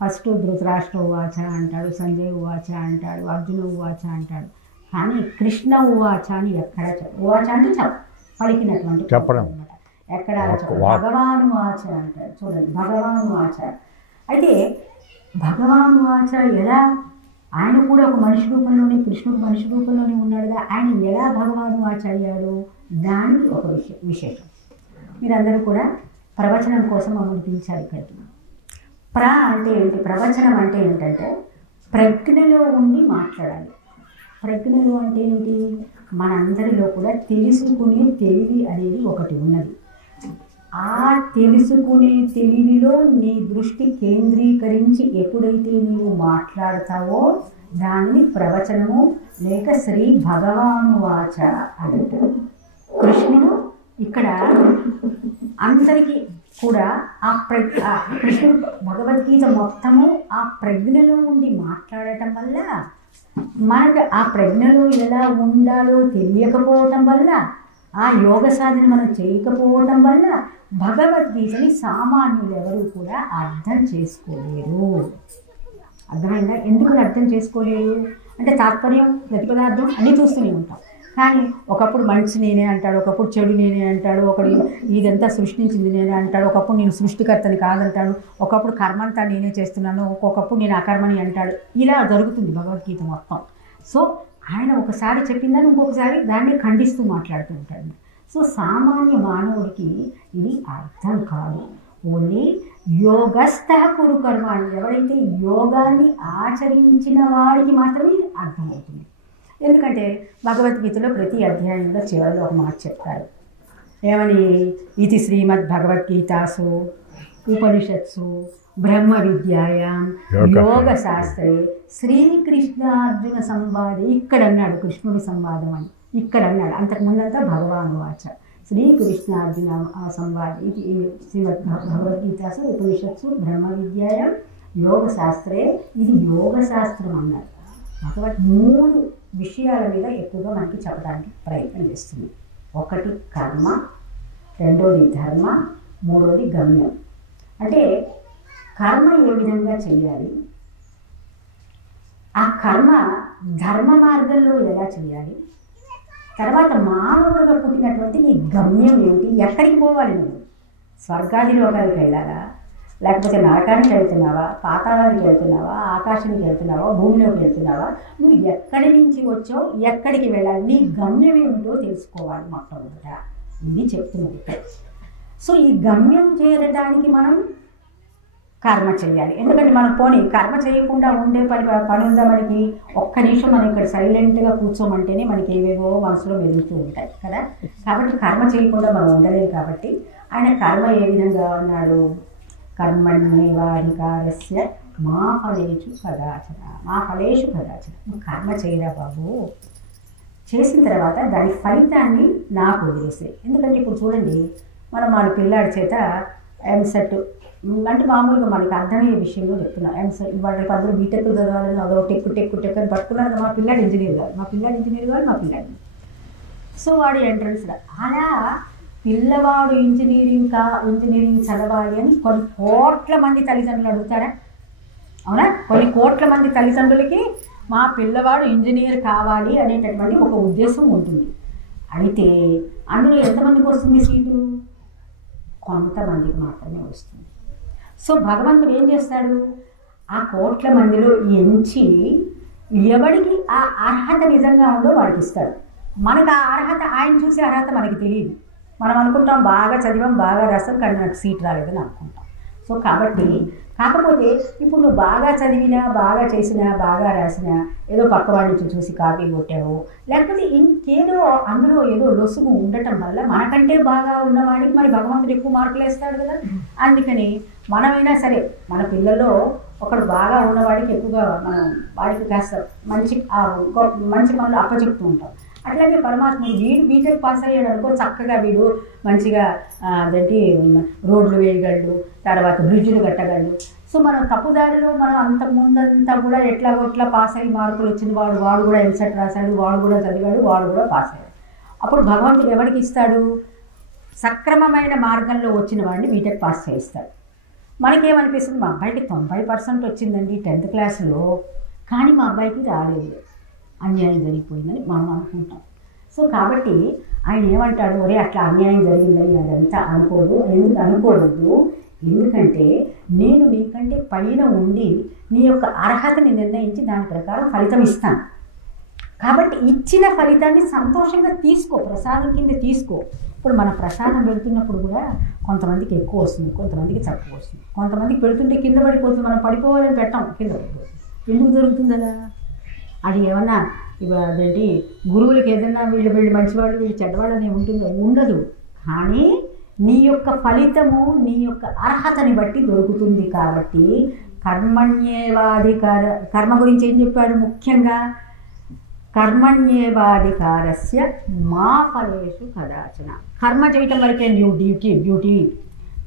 ఫస్ట్ ధృతరాష్ట్ర ఉవాచ అంటాడు, సంజయ్ ఉవాచ అంటాడు, అర్జున ఉవాచ అంటాడు. కానీ కృష్ణ ఉవాచ అని ఎక్కడ ఉవాచ అంటే పలికినటువంటి అనమాట. ఎక్కడ భగవాను వాచ అంటారు. చూడండి, భగవాను వాచ. అయితే భగవాను వాచ ఎలా? ఆయన కూడా ఒక మనిషి రూపంలోనే, కృష్ణుడు మనిషి రూపంలోనే ఉన్నాడుగా, ఆయన ఎలా భగవాను వాచ అయ్యాడు? దానికి ఒక విశేషం. మీరందరూ కూడా ప్రవచనం కోసం మమ్మల్ని పిలిచారు ఇక్కడికి. అంటే ఏంటి? ప్రవచనం అంటే ఏంటంటే ప్రజ్ఞలో ఉండి మాట్లాడాలి. ప్రజ్ఞలో అంటే ఏంటి? మనందరిలో కూడా తెలుసుకునే తెలివి అనేది ఒకటి ఉన్నది. ఆ తెలుసుకునే తెలివిలో నీ దృష్టి కేంద్రీకరించి ఎప్పుడైతే నీవు మాట్లాడతావో దాన్ని ప్రవచనము లేక శ్రీ భగవాను వాచ అంటారు. కృష్ణుడు ఇక్కడ అందరికీ కూడా కృష్ణుడు భగవద్గీత మొత్తము ఆ ప్రజ్ఞలో ఉండి మాట్లాడటం వల్ల మనకు ఆ ప్రజ్ఞలో ఎలా ఉండాలో తెలియకపోవటం వల్ల, ఆ యోగ సాధన మనం చేయకపోవటం వల్ల భగవద్గీతని సామాన్యులు ఎవరు కూడా అర్థం చేసుకోలేరు. అర్థమైందా? ఎందుకు అర్థం చేసుకోలేరు అంటే తాత్పర్యం, గతి పదార్థం అన్నీ చూస్తూనే ఉంటాం. కానీ ఒకప్పుడు మంచి నేనే అంటాడు, ఒకప్పుడు చెడు నేనే అంటాడు, ఒకడు ఇదంతా సృష్టించింది నేనే అంటాడు, ఒకప్పుడు నేను సృష్టికర్తని కాదంటాడు, ఒకప్పుడు కర్మంతా నేనే చేస్తున్నాను, ఒక్కొక్కప్పుడు నేను అకర్మని అంటాడు. ఇలా జరుగుతుంది భగవద్గీత మొత్తం. సో ఆయన ఒకసారి చెప్పిందని ఇంకొకసారి దాన్ని ఖండిస్తూ మాట్లాడుతూ ఉంటాడు. సో సామాన్య మానవుడికి ఇది అర్థం కాదు. ఓన్లీ యోగస్థ కురు కర్మ అని ఎవరైతే యోగాన్ని ఆచరించిన వాడికి మాత్రమే అర్థమవుతుంది. ఎందుకంటే భగవద్గీతలో ప్రతి అధ్యాయంలో చివరిలో ఒక మాట చెప్తారు. ఏమని? ఇది శ్రీమద్ భగవద్గీతాసు ఉపనిషత్సు బ్రహ్మ విద్యాయాం యోగ శాస్త్రే శ్రీకృష్ణార్జున సంవాదే. ఇక్కడ అన్నాడు కృష్ణుడి సంవాదం అని, ఇక్కడ అన్నాడు. అంతకుముందంతా భగవాను వాచ. శ్రీకృష్ణార్జున సంవాదే ఇది శ్రీమద్ భగవద్గీతాసు ఉపనిషత్సు బ్రహ్మ విద్యాయాం యోగ శాస్త్రే. ఇది యోగ శాస్త్రం అన్నారు. భగవద్ 3 విషయాల మీద ఎక్కువగా మనకి చెప్పడానికి ప్రయత్నం చేస్తుంది. ఒకటి కర్మ, రెండోది ధర్మ, మూడోది గమ్యం. అంటే కర్మ ఏ విధంగా చేయాలి, ఆ కర్మ ధర్మ మార్గంలో ఎలా చేయాలి, తర్వాత మానవుడిగా పుట్టినటువంటి నీ గమ్యం ఏమిటి, ఎక్కడికి పోవాలి, నువ్వు స్వర్గాది లోకానికి వెళ్ళాలా, లేకపోతే నరకానికి వెళ్తున్నావా, పాతాళానికి వెళ్తున్నావా, ఆకాశానికి వెళ్తున్నావా, భూమిలోకి వెళ్తున్నావా, నువ్వు ఎక్కడి నుంచి వచ్చావు, ఎక్కడికి వెళ్ళాలి, నీ గమ్యం ఏమిటో తెలుసుకోవాలి మొట్టమొదట. ఇది చెప్తున్నది. సో ఈ గమ్యం చేరడానికి మనం కర్మ చేయాలి. ఎందుకంటే మనం పోనీ కర్మ చేయకుండా ఉండే పని ఉందా మనకి? ఒక్క నిమిషం మనం ఇక్కడ సైలెంట్గా కూర్చోమంటేనే మనకి ఏవేవో మనసులో మెదులుతూ ఉంటాయి కదా. కాబట్టి కర్మ చేయకుండా మనం ఉండలేము. కాబట్టి ఆయన కర్మ ఏ విధంగా అన్నాడు? కర్మణ్యేవాధికారస్య మా ఫలేషు కదాచన. మా ఫలేషు కదాచన. నువ్వు కర్మ చేయరా బాబు, చేసిన తర్వాత దాని ఫలితాన్ని నాకు వదిలేసాయి. ఎందుకంటే ఇప్పుడు చూడండి, మనం మన పిల్లాడి చేత ఎంసెట్ అంటే మామూలుగా మనకి అర్థమయ్యే విషయంలో చెప్తున్నాం. ఎంసెట్ వాళ్ళ అందరూ బీటెక్ చదవాలని అదో టెక్కు అని పట్టుకున్నారు. మా పిల్లాడు ఇంజనీర్ కావాలి, మా పిల్లాడు. సో వాడు ఎంట్రన్స్. అలా పిల్లవాడు ఇంజనీరింగ్ చదవాలి అని కొన్ని కోట్ల మంది తల్లిదండ్రులు అడుగుతారా? అవునా? కొన్ని కోట్ల మంది తల్లిదండ్రులకి మా పిల్లవాడు ఇంజనీర్ కావాలి అనేటటువంటి ఒక ఉద్దేశం ఉంటుంది. అయితే అందులో ఎంతమందికి వస్తుంది సీటు? కొంతమందికి మాత్రమే వస్తుంది. సో భగవంతుడు ఏం చేస్తాడు? ఆ కోట్ల మందిలో ఎంచి ఎవడికి ఆ అర్హత నిజంగా ఉందో వాడికి ఇస్తాడు. మనకు ఆ అర్హత, ఆయన చూసే అర్హత మనకి తెలియదు. మనం అనుకుంటాం బాగా చదివాం, బాగా రాసాం, కానీ నాకు సీట్ రాలేదని అనుకుంటాం. సో కాబట్టి కాకపోతే ఇప్పుడు నువ్వు బాగా చదివినా, బాగా చేసినా, బాగా రాసినా, ఏదో పక్కవాడి నుంచి చూసి కాపీ కొట్టావు, లేకపోతే ఇంకేదో అందులో ఏదో లొసుగు ఉండటం వల్ల మనకంటే బాగా ఉన్నవాడికి మరి భగవంతుడు ఎక్కువ మార్కులు వేస్తాడు కదా. అందుకని మనమైనా సరే మన పిల్లల్లో ఒకడు బాగా ఉన్నవాడికి ఎక్కువగా మనం వాడికి కాస్త మంచి పనులు అప్పచెప్తూ ఉంటాం. అట్లాగే పరమాత్ముడు వీడు బీటెక్ పాస్ అయ్యాడు అనుకో, చక్కగా వీడు మంచిగా అదేంటి రోడ్లు వేయగలడు, తర్వాత బ్రిడ్జ్లు కట్టగలడు. సో మనం తప్పుదారిలో మనం అంతకుముందంతా కూడా ఎట్లా పాస్ అయ్యి మార్కులు వచ్చింది, వాడు కూడా ఎంసెట్ రాశాడు, వాడు కూడా చదివాడు, వాడు కూడా పాస్ అయ్యాడు. అప్పుడు భగవంతుడు ఎవరికి ఇస్తాడు? సక్రమమైన మార్గంలో వచ్చిన వాడిని బీటెక్ పాస్ చేయిస్తాడు. మనకేమనిపిస్తుంది? మా అబ్బాయికి 90% వచ్చిందండి 10th క్లాస్లో, కానీ మా అబ్బాయికి రాలేదు, అన్యాయం జరిగిపోయిందని మనం అనుకుంటాం. సో కాబట్టి ఆయన ఏమంటాడు? ఒరే అట్లా అన్యాయం జరిగిందని అదంతా ఎందుకు అనుకోవద్దు, ఎందుకంటే నేను నీకంటే పైన ఉండి నీ యొక్క అర్హతని నిర్ణయించి దాని ప్రకారం ఫలితం ఇస్తాను. కాబట్టి ఇచ్చిన ఫలితాన్ని సంతోషంగా తీసుకో, ప్రసాదం కింద తీసుకో. ఇప్పుడు మన ప్రసాదం పెడుతున్నప్పుడు కూడా కొంతమందికి ఎక్కువ వస్తుంది, కొంతమందికి తక్కువ వస్తుంది. కొంతమందికి పెడుతుంటే కింద పడిపోతుంది, మనం పడిపోవాలని పెట్టాం, కింద పడిపోతుంది. ఎందుకు జరుగుతుంది అలా? అది ఏమన్నా అదేంటి గురువులకి ఏదన్నా వీళ్ళు మంచివాళ్ళు వీళ్ళు చెడ్డవాళ్ళు అని ఉంటుందో? ఉండదు. కానీ నీ యొక్క ఫలితము నీ యొక్క అర్హతని బట్టి దొరుకుతుంది. కాబట్టి కర్మ గురించి ఏం చెప్పాడు? ముఖ్యంగా కర్మణ్యేవాధికారస్య మా ఫలేషు కదాచన. కర్మ చేయటం వరకే డ్యూటీ.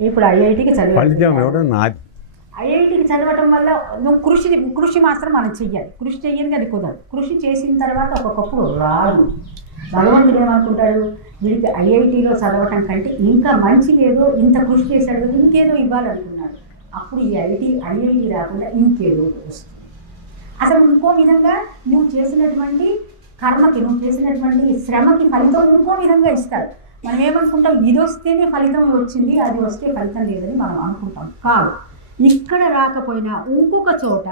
ఇప్పుడు ఐఐటికి ఐఐటికి చదవటం వల్ల నువ్వు కృషి మాత్రం మనం చెయ్యాలి. కృషి చెయ్యండి అది కుదరదు. కృషి చేసిన తర్వాత ఒక్కొక్కప్పుడు రాదు. భగవంతుడు ఏమనుకుంటాడు? వీడికి ఐఐటిలో చదవటం కంటే ఇంకా మంచిదేదో, ఇంత కృషి చేశాడు కదా, ఇంకేదో ఇవ్వాలనుకున్నాడు. అప్పుడు ఈ ఐఐటి రాకుండా ఇంకేదో వస్తుంది. అసలు ఇంకో విధంగా నువ్వు చేసినటువంటి కర్మకి, నువ్వు చేసినటువంటి శ్రమకి ఫలితం ఇంకో విధంగా ఇస్తాడు. మనం ఏమనుకుంటాం? ఇది వస్తేనే ఫలితం వచ్చింది, అది వస్తే ఫలితం లేదని మనం అనుకుంటాం. కాదు, ఇక్కడ రాకపోయినా ఇంకొక చోట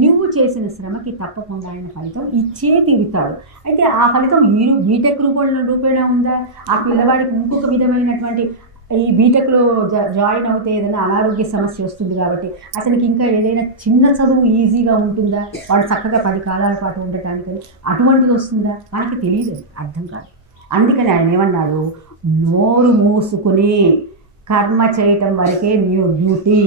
నువ్వు చేసిన శ్రమకి తప్పకుండా ఆయన ఫలితం ఇచ్చే తీరుతాడు. అయితే ఆ ఫలితం మీరు బీటెక్ రూపేణా ఉందా? ఆ పిల్లవాడికి ఇంకొక విధమైనటువంటి ఈ బీటెక్లో జాయిన్ అవుతే ఏదైనా అనారోగ్య సమస్య వస్తుంది కాబట్టి అతనికి ఇంకా ఏదైనా చిన్న చదువు ఈజీగా ఉంటుందా? వాడు చక్కగా 10 కాలాల పాటు ఉండటానికి అటువంటిది వస్తుందా? మనకి తెలియదు, అర్థం కాదు. అందుకని ఆయన ఏమన్నాడు? నోరు మూసుకుని కర్మ చేయటం వరకే నీ డ్యూటీ,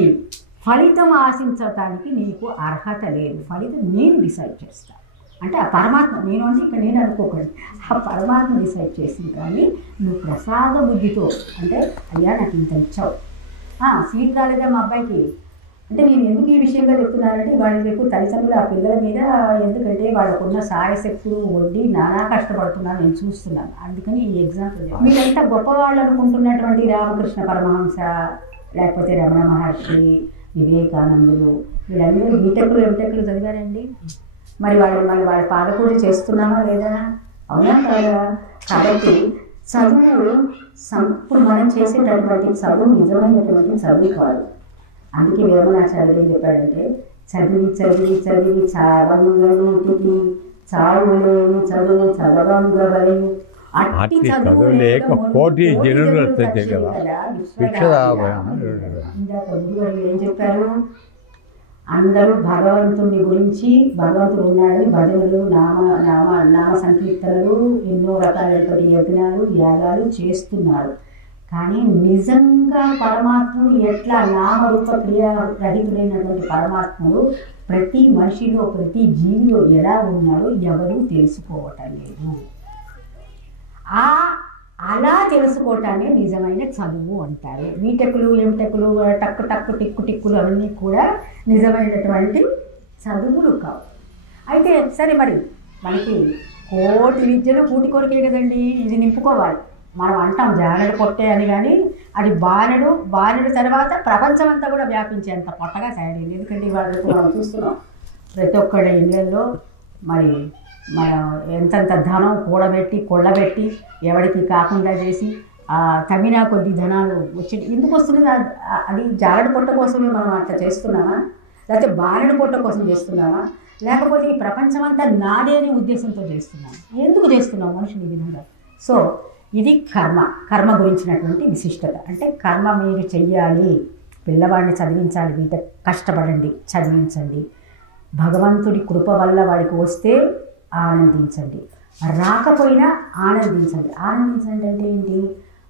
ఫలితం ఆశించటానికి నీకు అర్హత లేదు, ఫలితం నేను డిసైడ్ చేస్తాను. అంటే ఆ పరమాత్మ, నేను అంటే ఇక్కడ నేను అనుకోకండి, ఆ పరమాత్మ డిసైడ్ చేసింది. కానీ నువ్వు ప్రసాద బుద్ధితో అంటే అయ్యా నాకు ఇంత ఇచ్చావు, సీట్ రాలేదా మా అబ్బాయికి అంటే నేను ఎందుకు ఈ విషయంగా చెప్తున్నానంటే వాడి రేపు తల్లిదండ్రులు ఆ పిల్లల మీద, ఎందుకంటే వాళ్ళకున్న సాయశక్తులు వడ్డీ నానా కష్టపడుతున్నాను నేను చూస్తున్నాను. అందుకని ఈ ఎగ్జాంపుల్. మీరంతా గొప్పవాళ్ళు అనుకుంటున్నటువంటి రామకృష్ణ పరమహంస, లేకపోతే రమణ మహర్షి, వివేకానందులు, వీళ్ళందరూ బీటెక్లు ఎంటెక్లు చదివారండి. మరి వాళ్ళ పాదపూజ చేస్తున్నామా లేదా? అవునా కాదా? కాబట్టి చదువు ఇప్పుడు మనం చేసేటటువంటి చదువు నిజమైనటువంటి చదువు కాదు. అందుకే వేమనాచార్యులు ఏం చెప్పాడంటే, చదివి చదివి చదివి చావంగనీటికి చావులేని చదువు చదవంగవలెను. అట్టి చదువు లేక కోటి జనులు కదా. ఇందాక గురుగారు ఏం చెప్పారు? అందరూ భగవంతుని గురించి, భగవంతుడు ఉన్నాడని భజనలు, నామ సంకీర్తనలు, ఎన్నో రకాలైనటువంటి యజ్ఞాలు యాగాలు చేస్తున్నారు. కానీ నిజంగా పరమాత్ముడు ఎట్లా నామరూప క్రియారహితుడైనటువంటి పరమాత్ముడు ప్రతి మనిషిలో ప్రతి జీవిలో ఎలా ఉన్నాడో ఎవరూ తెలుసుకోవటం లేదు. అలా తెలుసుకోవటాన్ని నిజమైన చదువు అంటారు. బీటెక్లు ఎంటెక్లు టక్కు టక్కు టిక్కు టిక్కులు అవన్నీ కూడా నిజమైనటువంటి చదువులు కావు. అయితే సరే, మరి మనకి కోటి విద్యలు కూటి కొరకే కదండి, ఇది నింపుకోవాలి. మనం అంటాం జానడు పొట్టే అని, కానీ అది బాణుడు తర్వాత ప్రపంచం అంతా కూడా వ్యాపించేంత పొట్టగా తయారైంది. ఎందుకంటే ఇవాళ మనం చూస్తున్నాం ప్రతి ఒక్కరి ఇళ్ళల్లో మరి మనం ఎంతంత ధనం కూడబెట్టి కొళ్ళబెట్టి ఎవరికి కాకుండా చేసి తమినా కొద్ది ధనాలు వచ్చి ఎందుకు వస్తుంది? అది జానడు పొట్ట కోసమే మనం అట్లా చేస్తున్నామా, లేకపోతే బాణుడు పొట్ట కోసం చేస్తున్నామా, లేకపోతే ఈ ప్రపంచం అంతా నాదే అనే ఉద్దేశంతో చేస్తున్నాం? ఎందుకు చేస్తున్నాం మనుషులు ఈ విధంగా? సో ఇది కర్మ గురించినటువంటి విశిష్టత. అంటే కర్మ మీరు చెయ్యాలి, పిల్లవాడిని చదివించాలి, వీట కష్టపడండి, చదివించండి. భగవంతుడి కృప వల్ల వాడికి వస్తే ఆనందించండి, రాకపోయినా ఆనందించండి. ఆనందించండి అంటే ఏంటి?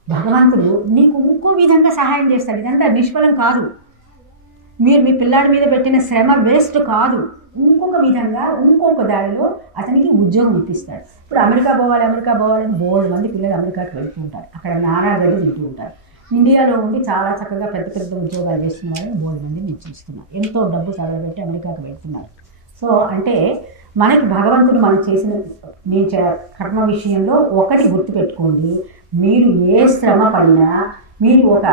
భగవంతుడు నీకు ఇంకో విధంగా సహాయం చేస్తాడు. ఇదంతా నిష్ఫలం కాదు. మీరు మీ పిల్లాడి మీద పెట్టిన శ్రమ వేస్ట్ కాదు. ఇంకొక విధంగా ఇంకొక దారిలో అతనికి ఉద్యోగం ఇప్పిస్తాడు. ఇప్పుడు అమెరికా పోవాలని బోల్డ్ మంది పిల్లలు అమెరికాకి వెళ్తూ ఉంటారు. అక్కడ నానా గడి తింటూ ఉంటారు. ఇండియాలో ఉండి చాలా చక్కగా పెద్ద పెద్ద ఉద్యోగాలు చేస్తున్న వాళ్ళని బోల్డ్ మంది నేను చూస్తున్నాను. ఎంతో డబ్బు చదవబెట్టి అమెరికాకి వెళ్తున్నారు. సో అంటే మనకి భగవంతుడు మనం చేసిన కర్మ విషయంలో ఒకటి గుర్తుపెట్టుకోండి, మీరు ఏ శ్రమ పడినా, మీరు ఒక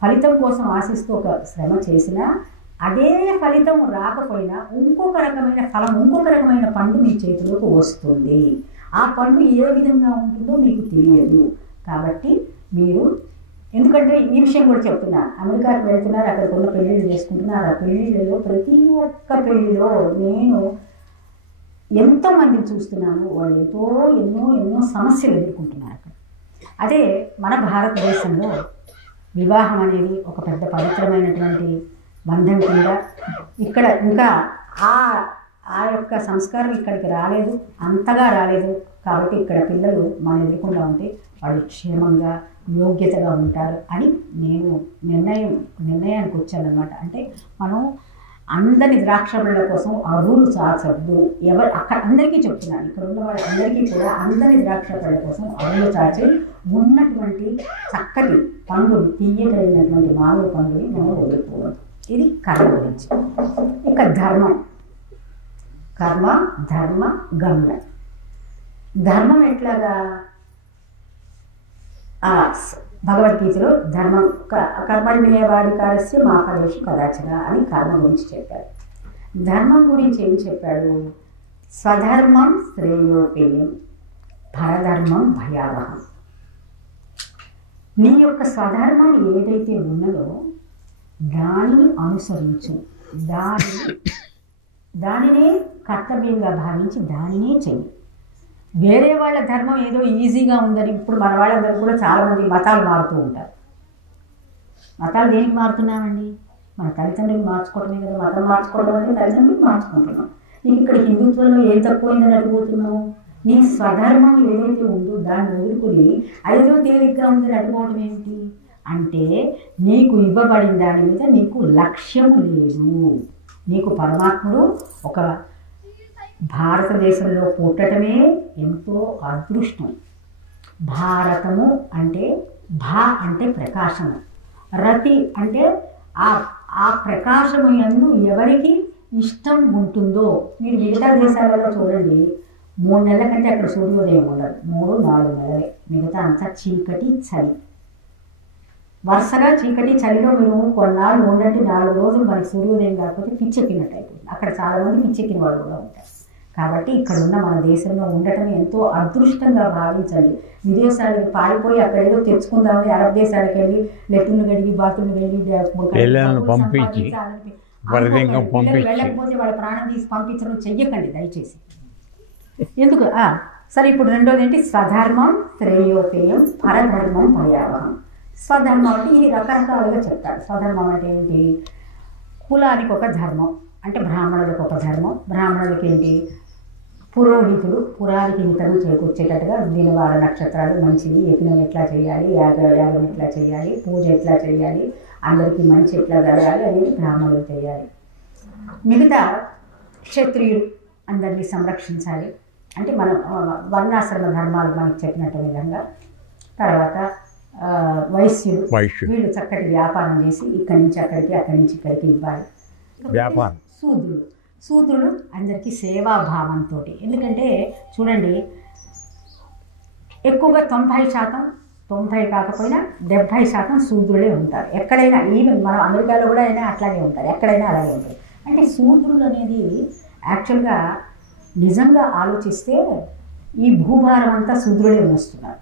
ఫలితం కోసం ఆశిస్తూ ఒక శ్రమ చేసినా అదే ఫలితం రాకపోయినా ఇంకొక రకమైన ఫలం, ఇంకొక రకమైన పండు మీ చేతిలోకి వస్తుంది. ఆ పండు ఏ విధంగా ఉంటుందో మీకు తెలియదు. కాబట్టి మీరు, ఎందుకంటే ఈ విషయం కూడా చెప్తున్నా, అమెరికాకి వెళ్తున్నారు, అక్కడికి ఉన్న పెళ్ళిళ్ళు చేసుకుంటున్నారు. ఆ పెళ్ళిళ్ళలో ప్రతి ఒక్క పెళ్ళిలో నేను ఎంతోమందిని చూస్తున్నాను. వాళ్ళు ఎన్నో సమస్యలు ఎదుర్కొంటున్నారు అక్కడ. అదే మన భారతదేశంలో వివాహం అనేది ఒక పెద్ద పవిత్రమైనటువంటి బంధం కింద ఇక్కడ ఇంకా ఆ యొక్క సంస్కారం ఇక్కడికి రాలేదు, అంతగా రాలేదు. కాబట్టి ఇక్కడ పిల్లలు మన ఎదుర్కొంటూ ఉంటే వాళ్ళు క్షేమంగా యోగ్యతగా ఉంటారు అని నేను నిర్ణయానికి వచ్చానమాట. అంటే మనం అందరి ద్రాక్షపళ్ళ కోసం అరువులు చాచద్దు. అక్కడ అందరికీ చెప్తున్నాను, ఇక్కడ ఉన్న వాళ్ళందరికీ కూడా అందరి ద్రాక్షపళ్ళ కోసం అరువులు చాచి ఉన్నటువంటి చక్కటి పండుని, తీయగలిగినటువంటి మామిడి పండుని మనం వదులుకోవద్దు. ఇది కర్మ గురించి. ఇక కర్మ ధర్మ గమ్య. ధర్మం ఎట్లాగా? భగవద్గీతలో ధర్మం కర్మణ్యేవాధికారస్య మా ఫలేషు కదాచన అని కర్మ గురించి చెప్పాడు. ధర్మం గురించి ఏం చెప్పాడు? స్వధర్మం శ్రేయోపేయం, పరధర్మం భయావహం. నీ యొక్క స్వధర్మం ఏదైతే ఉన్నదో దానిని అనుసరించు, దానినే కర్తవ్యంగా భావించి దానినే చెయ్యి. వేరే వాళ్ళ ధర్మం ఏదో ఈజీగా ఉందని, ఇప్పుడు మన వాళ్ళందరూ కూడా చాలామంది మతాలు మారుతూ ఉంటారు. మతాలు దేనికి మారుతున్నామండి? మన తల్లిదండ్రులు మార్చుకోవడమే కదా. మతం మార్చుకోవడం అంటే తల్లిదండ్రులు మార్చుకుంటున్నాం. నీకు ఇక్కడ హిందుత్వంలో ఏం తక్కువైందని అడిగిపోతున్నావు? నీ స్వధర్మం ఏదైతే ఉందో దాన్ని వదులుకుని అదేదో తేలిగ్గా ఉందని అడుగుకోవడం ఏమిటి అంటే, నీకు ఇవ్వబడిన దాని మీద నీకు లక్ష్యము లేదు. నీకు పరమాత్ముడు ఒక భారతదేశంలో పుట్టడమే ఎంతో అదృష్టం. భారతము అంటే భా అంటే ప్రకాశము, రతి అంటే ఆ ప్రకాశము యందు ఎవరికి ఇష్టం ఉంటుందో. మీరు మిగతా దేశాలలో చూడండి, 3 నెలల కంటే అక్కడ సూర్యోదయం ఉండదు. 3-4 నెలలే, మిగతా అంతా చీకటి చలి. వరుసగా చీకటి చలిలో మీరు కొన్నాళ్ళు ఉండండి, 4 రోజులు మనకి సూర్యోదయం కాకపోతే పిచ్చెక్కినట్టు అయిపోతుంది. అక్కడ చాలామంది పిచ్చెక్కిన వాళ్ళు కూడా ఉంటారు. కాబట్టి ఇక్కడ ఉన్న మన దేశంలో ఉండటం ఎంతో అదృష్టంగా భావించండి. విదేశాలకు పారిపోయి అక్కడ ఏదో తెచ్చుకుందామని అరబ్ దేశాలకు వెళ్ళి లెట్టును గడిగి బాతులు పంపించి వెళ్ళకపోతే వాళ్ళ ప్రాణం తీసి పంపించడం చెయ్యకండి దయచేసి. ఎందుకు? సరే, ఇప్పుడు రెండోది ఏంటి? స్వధర్మం శ్రేయోపేయం, పరధర్మం భయావహం. స్వధర్మం అంటే ఇది రకరకాలుగా చెప్తాడు. స్వధర్మం అంటే ఏంటి? కులానికి ఒక ధర్మం, అంటే బ్రాహ్మణులకు ఒక ధర్మం. బ్రాహ్మణులకి ఏంటి? పురోహితుడు పురానికి హితము చేకూర్చేటట్టుగా దినవార నక్షత్రాలు మంచివి, యజ్ఞం ఎట్లా చేయాలి, యాగం ఎట్లా చేయాలి, పూజ ఎట్లా చేయాలి, అందరికీ మంచి ఎట్లా జరగాలి అనేది బ్రాహ్మణులు చేయాలి. మిగతా క్షత్రియులు అందరినీ సంరక్షించాలి. అంటే మనం వర్ణాశ్రమ ధర్మాలు మనకు చెప్పినట్టు విధంగా. తర్వాత వైశ్యులు వీళ్ళు చక్కటి వ్యాపారం చేసి ఇక్కడి నుంచి అక్కడికి, అక్కడి నుంచి ఇక్కడికి ఇవ్వాలి. వ్యాపారం. శూద్రులు అందరికీ సేవాభావంతో. ఎందుకంటే చూడండి, ఎక్కువగా 90% కాకపోయినా 70% శూద్రులే ఉంటారు ఎక్కడైనా. ఈవెన్ మనం అమెరికాలో కూడా అయినా అట్లాగే ఉంటారు, ఎక్కడైనా అలాగే ఉంటారు. అంటే శూద్రులు అనేది యాక్చువల్గా నిజంగా ఆలోచిస్తే ఈ భూభారం అంతా శూద్రులే మోస్తున్నారు.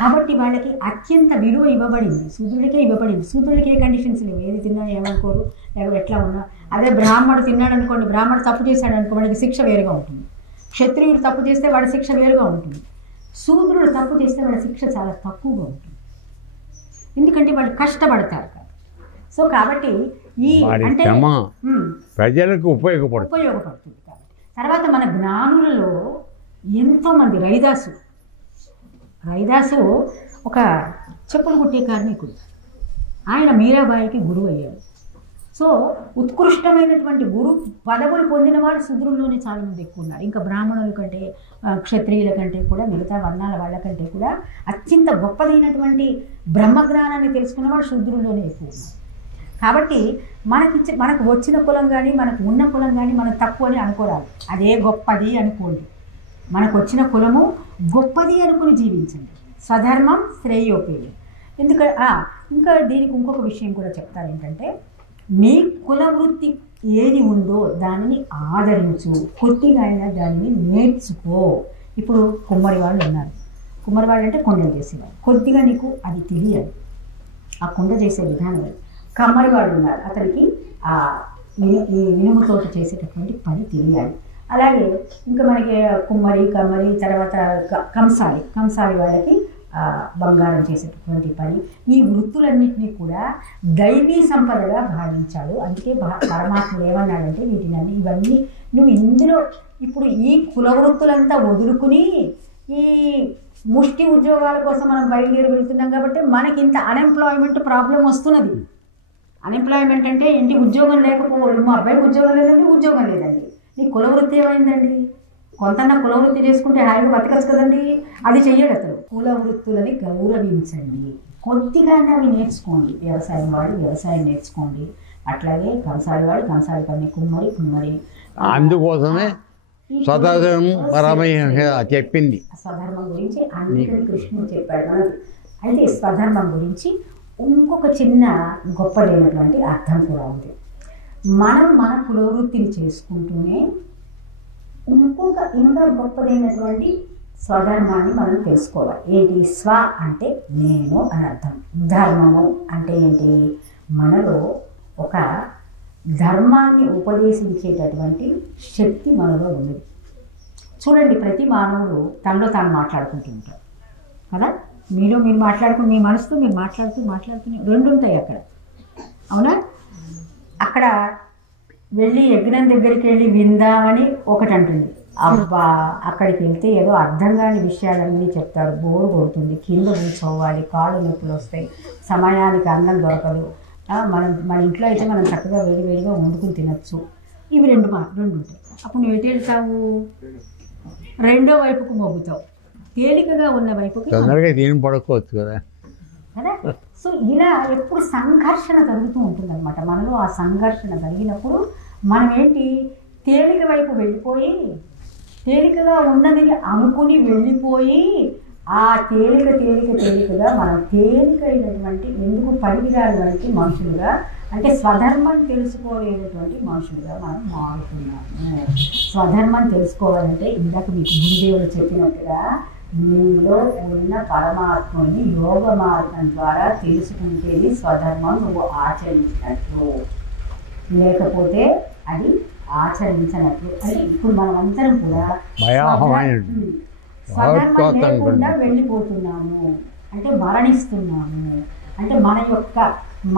కాబట్టి వాళ్ళకి అత్యంత విలువ ఇవ్వబడింది, శూద్రుడికే ఇవ్వబడింది. శూద్రుడికి ఏ కండిషన్స్ లేవు, ఏది తిన్నా ఏమనుకోరు, ఎట్లా ఉన్నా. అదే బ్రాహ్మణుడు తిన్నాడు అనుకోండి, బ్రాహ్మణుడు తప్పు చేశాడు అనుకో, వాడికి శిక్ష వేరుగా ఉంటుంది. క్షత్రియుడు తప్పు చేస్తే వాడి శిక్ష వేరుగా ఉంటుంది. శూద్రుడు తప్పు చేస్తే వాడి శిక్ష చాలా తక్కువగా ఉంటుంది, ఎందుకంటే వాళ్ళు కష్టపడతారు. సో కాబట్టి ఈ అంటే ప్రజలకు ఉపయోగపడుతుంది. కాబట్టి తర్వాత మన జ్ఞానులలో ఎంతోమంది రైదాసు ఒక చెప్పులు కుట్టే కార్మికుడు, ఆయన మీరాబాయికి గురువు అయ్యాడు. సో ఉత్కృష్టమైనటువంటి గురు పదవులు పొందిన వాడు శూద్రుల్లోనే చాలా మంది ఎక్కువ ఉన్నారు. ఇంకా బ్రాహ్మణుల కంటే, క్షత్రియుల కంటే కూడా, మిగతా వర్ణాల వాళ్ళ కంటే కూడా అత్యంత గొప్పదైనటువంటి బ్రహ్మజ్ఞానాన్ని తెలుసుకున్నవాడు శూద్రుల్లోనే ఎక్కువ ఉన్నారు. కాబట్టి మనకు వచ్చిన కులం కానీ, మనకు ఉన్న కులం కానీ మనకు తక్కువ అని అనుకోరాదు, అదే గొప్పది అనుకోండి. మనకు వచ్చిన కులము గొప్పది అనుకుని జీవించండి. స్వధర్మం శ్రేయోపేయం. ఇంకా దీనికి ఇంకొక విషయం కూడా చెప్తారు, ఏంటంటే నీ కుల వృత్తి ఏది ఉందో దానిని ఆదరించు, కొద్దిగా అయినా దానిని నేర్చుకో. ఇప్పుడు కుమ్మరి వాళ్ళు ఉన్నారు, కుమ్మరి వాళ్ళు అంటే కొండలు చేసేవాళ్ళు, కొద్దిగా నీకు అది తెలియాలి, ఆ కొండ చేసే విధానం. కమ్మరి వాడు ఉన్నారు, అతనికి ఈ ఇనుముతోట చేసేటటువంటి పని తెలియాలి. అలాగే ఇంకా మనకి కమ్మరి తర్వాత కంసాలి వాళ్ళకి బంగారం చేసేటటువంటి పని. ఈ వృత్తులన్నింటినీ కూడా దైవీ సంపదగా భావించాడు. అందుకే పరమాత్ముడు ఏమన్నాడంటే ఇవన్నీ నువ్వు ఇందులో ఇప్పుడు ఈ కుల వృత్తులంతా వదులుకుని ఈ ముష్టి ఉద్యోగాల కోసం మనం బయలుదేరి వెళ్తున్నాం కాబట్టి మనకి ఇంత అన్ఎంప్లాయ్మెంట్ ప్రాబ్లం వస్తున్నది. అన్ఎంప్లాయ్మెంట్ అంటే ఇంటి ఉద్యోగం లేకపోవడం, మా అబ్బాయికి ఉద్యోగం లేదండి, ఉద్యోగం లేదండి. నీ కులవృత్తి ఏమైందండి? కొంతన్నా కులవృత్తి చేసుకుంటే హాయిగా బతకచ్చు కదండి, అది చెయ్యడు అతను. కులవృత్తులని గౌరవించండి, కొద్దిగా అవి నేర్చుకోండి. వ్యవసాయం వాడు వ్యవసాయం నేర్చుకోండి, అట్లాగే కంసాలి వాడు కంసాలి పని, కుమ్మరి. అందుకోసమే చెప్పింది స్వధర్మం గురించి అందుకని కృష్ణుడు చెప్పాడు మనకి. అయితే స్వధర్మం గురించి ఇంకొక చిన్న గొప్పదైనటువంటి అర్థం కూడా ఉంది. మనం మన కులవృత్తిని చేసుకుంటూనే ఇంకా గొప్పదైనటువంటి స్వధర్మాన్ని మనం తెలుసుకోవాలి. ఏంటి? స్వ అంటే నేను అని అర్థం. ధర్మము అంటే ఏంటి? మనలో ఒక ధర్మాన్ని ఉపదేశించేటటువంటి శక్తి మనలో ఉంది. చూడండి, ప్రతి మానవుడు తనలో తాను మాట్లాడుకుంటూ ఉంటాడు కదా. మీరు మాట్లాడుకుని, మీ మనసుతో మీరు మాట్లాడుతూనే రెండు ఉంటాయి అక్కడ, అవునా? అక్కడ వెళ్ళి యజ్ఞం దగ్గరికి వెళ్ళి విందామని ఒకటి అంటుంది. అబ్బా, అక్కడికి వెళ్తే ఏదో అర్థం కాని విషయాలన్నీ చెప్తారు, బోరు కొడుతుంది, కింద కూర్చోవాలి, కాళ్ళు నొప్పులు వస్తాయి, సమయానికి అన్నం దొరకదు. మన ఇంట్లో అయితే మనం చక్కగా వేడివేడిగా వండుకుని తినచ్చు. ఇవి రెండు ఉంటాయి. అప్పుడు నువ్వు ఎటు వెళ్తావు? రెండో వైపుకు మొగ్గుతావు, తేలికగా ఉన్న వైపుకి పడుకోవచ్చు కదా. సో ఇలా ఎప్పుడు సంఘర్షణ జరుగుతూ ఉంటుంది అనమాట మనలో. ఆ సంఘర్షణ జరిగినప్పుడు మనం ఏంటి, తేలిక వైపు వెళ్ళిపోయి, తేలికగా ఉన్నది అనుకుని వెళ్ళిపోయి, ఆ తేలికగా మనం తేలికైనటువంటి ఎందుకు పనికిరానటువంటి మనుషులుగా, అంటే స్వధర్మం తెలుసుకోలేనటువంటి మనుషులుగా మనం మారుతున్నాము. స్వధర్మం తెలుసుకోవాలంటే ఇందాక మీకు గురుదేవుడు చెప్పినట్టుగా నీలో ఉన్న పరమాత్మని యోగ మార్గం ద్వారా తెలుసుకుంటేది స్వధర్మం నువ్వు ఆచరించినట్లు, లేకపోతే అది ఆచరించినట్లు. అంటే ఇప్పుడు మనమందరం కూడా స్వధర్మం లేకుండా వెళ్ళిపోతున్నాము, అంటే మరణిస్తున్నాము. అంటే